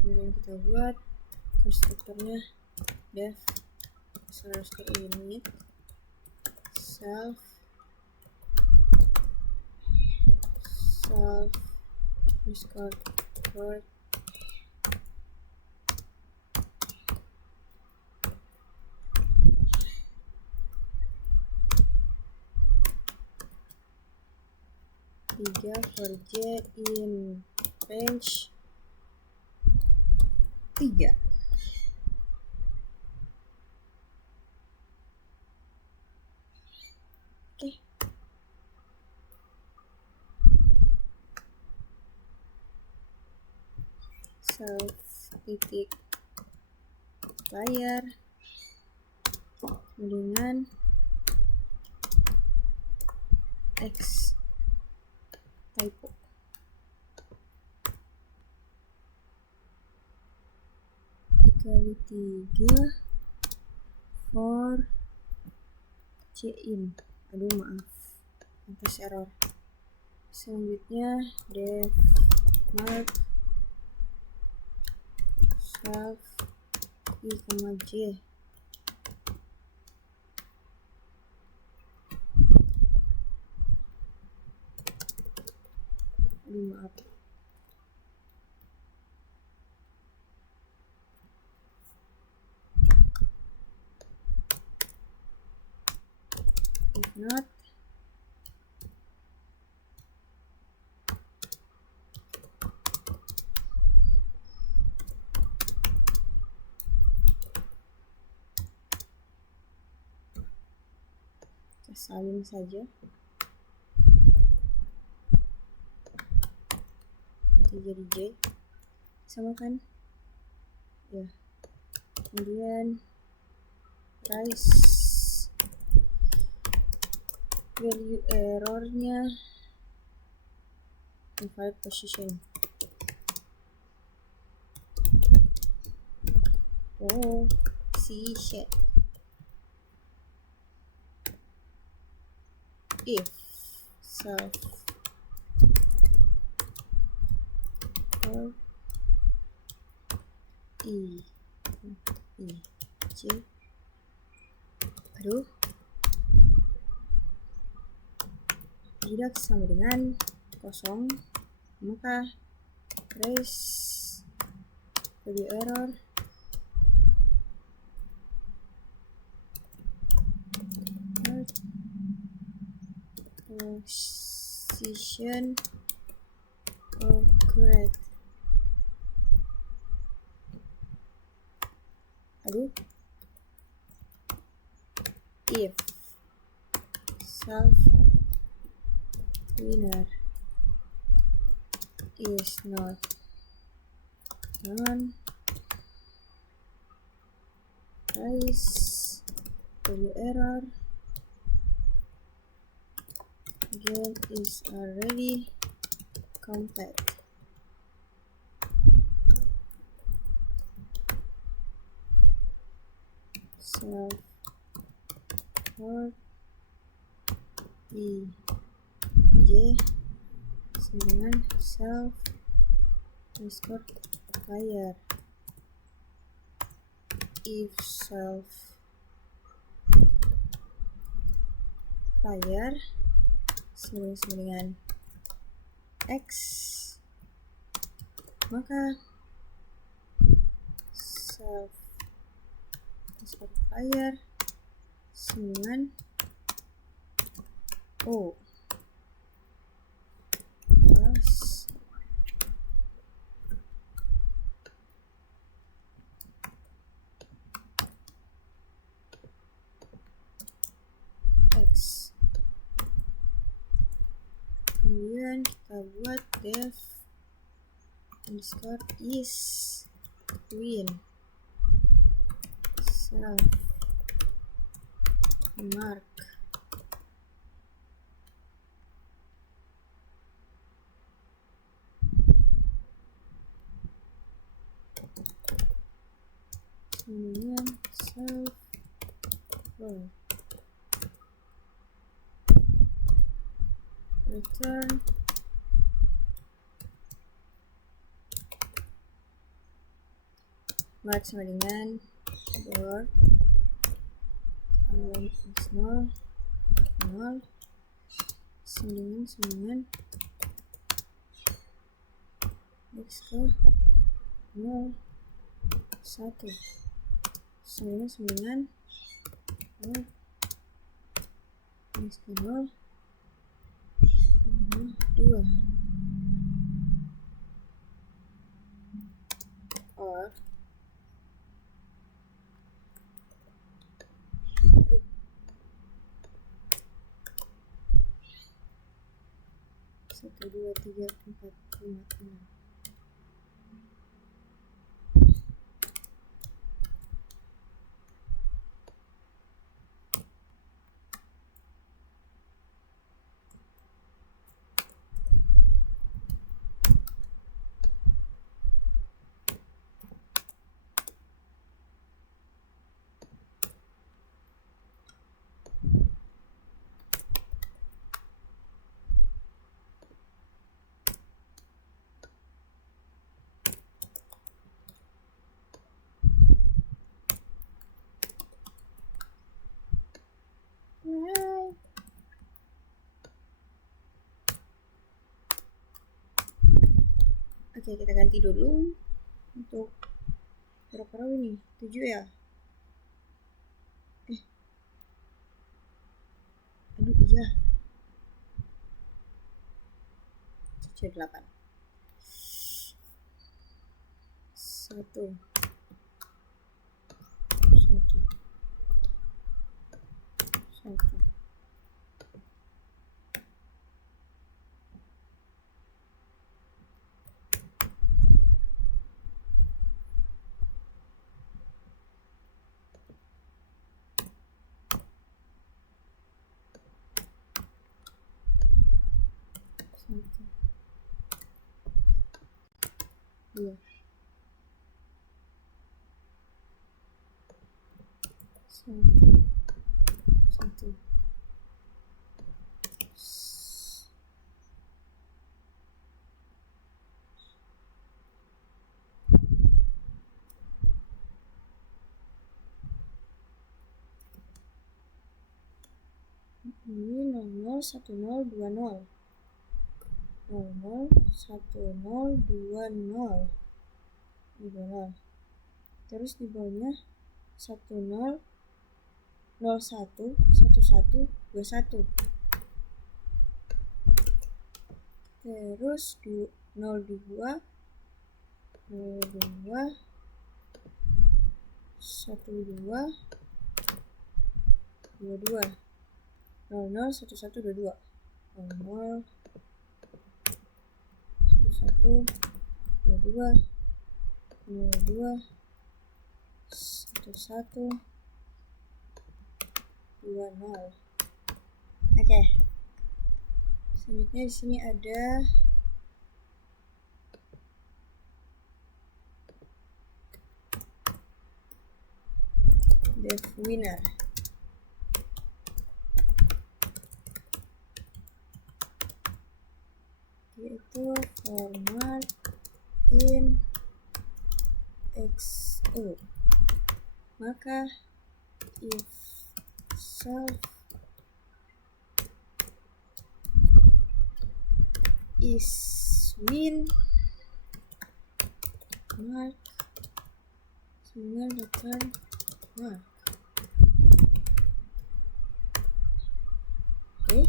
Kemudian kita buat konstruktornya def _init self _word for j in range 3. Oke. Titik layar dengan X typo. Dikali 3 for j in. Aduh maaf atas error. Selanjutnya def mark self i, j. Aduh maaf. If not, kita salin saja. Nanti jadi J. Sama kan? Ya. Kemudian rise value errornya invalid position. Oh, see shit. If self or i j. Aduh, tidak sama dengan kosong, maka raise value error position correct. Aduh, if self winner is not known, Trace value error. Game is already complete. Self port ij dengan self underscore player. If self player sama dengan x, maka self underscore player sama dengan o plus x. Kemudian kita buat def underscore is win self mark kemudian self roll return mark sama dengan board is null sama dengan x ke 0 1 sama dengan x ke 0 2 or satu dua tiga empat lima enam. Oke, kita ganti dulu untuk berapa row ini? 7 ya? Aduh iya 8 1 2 1 ini 00 10 20 00 10 20 terus di bawahnya 10 01 11 21 terus 02 12 12 22 00 11 22 00 11 22 22 11 20. Oke. Selanjutnya di sini ada def winner. Yaitu format in XO. Maka if self is win mark return mark. Oke.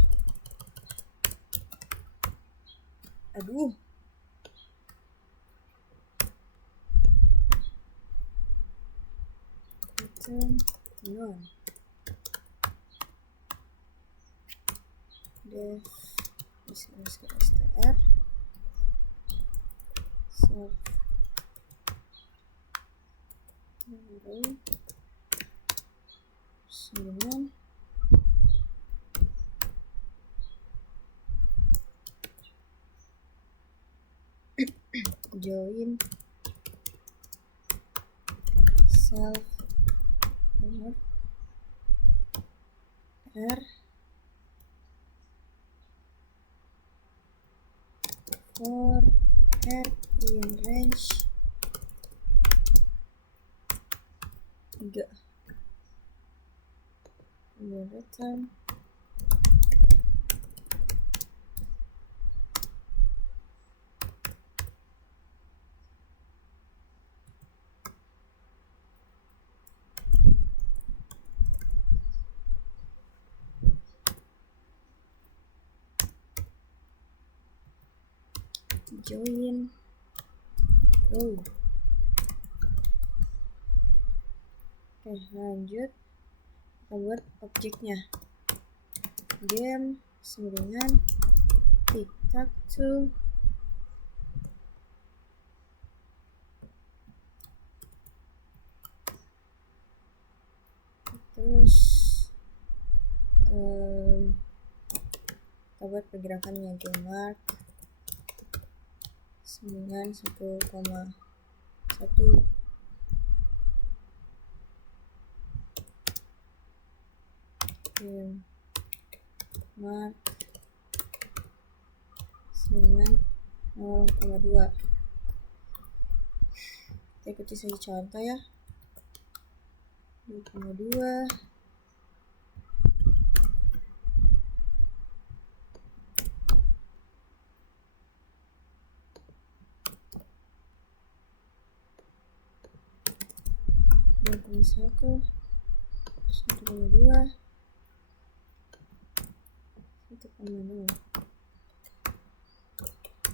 Aduh. Return none. Def str self array 9 join self r for r in range 3 kemudian return join row. Oke, lanjut kita buat objeknya. Game sama dengan tic-tac-toe terus kita buat pergerakannya game mark dengan 1,1 game mark dengan 0,2. Kita ikuti saja contoh ya. 2,2 1,1 1,2 1,0.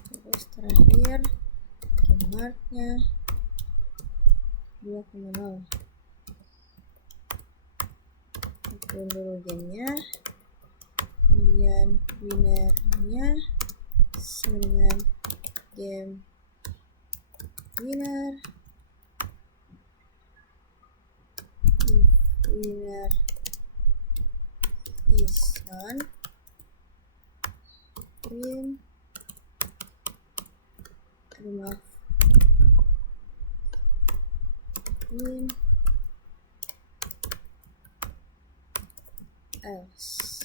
Terus terakhir game marknya 2,0. Hitung dulu gamenya, kemudian winnernya sama dengan game winner if winner is none win win else.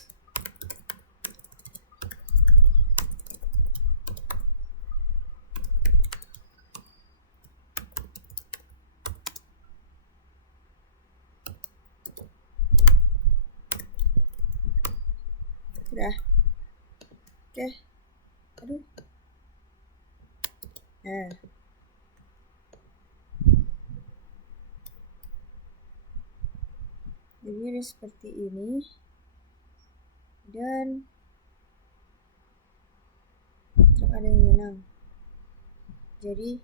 Sudah. Oke. Aduh. Nah. Jadi seperti ini. Dan truk ada yang menang. Jadi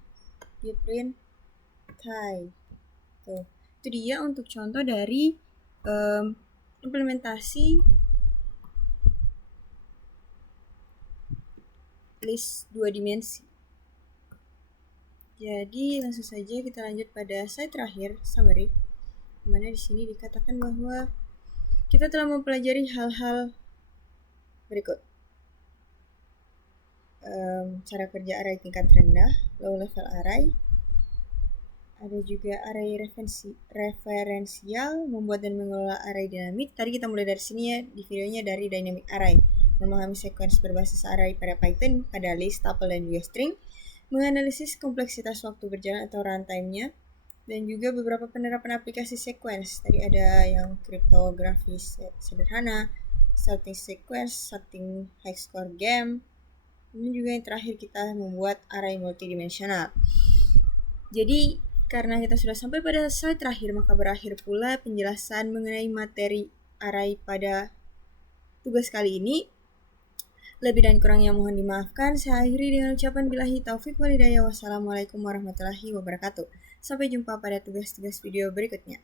dia print tie. Tuh. Itu dia untuk contoh dari implementasi list 2 dimensi. Jadi langsung saja kita lanjut pada slide terakhir, summary, dimana di sini dikatakan bahwa Kita telah mempelajari hal-hal berikut. Cara kerja array tingkat rendah, low level array. Ada juga array referensial, membuat dan mengelola array dinamik. Tadi kita mulai dari sini ya, di videonya dari dynamic array. Memahami sequence berbasis array pada Python, pada list, tuple, dan juga string. Menganalisis kompleksitas waktu berjalan atau runtime-nya. Dan juga beberapa penerapan aplikasi sequence. Tadi ada yang kriptografis sederhana, sorting sequence, sorting hex core game. Ini juga yang terakhir kita membuat array multidimensional. Jadi karena kita sudah sampai pada slide terakhir, maka berakhir pula penjelasan mengenai materi array pada tugas kali ini. Lebih dan kurangnya mohon dimaafkan. Saya akhiri dengan ucapan billahi taufik walhidayah. Wassalamualaikum warahmatullahi wabarakatuh. Sampai jumpa pada tugas-tugas video berikutnya.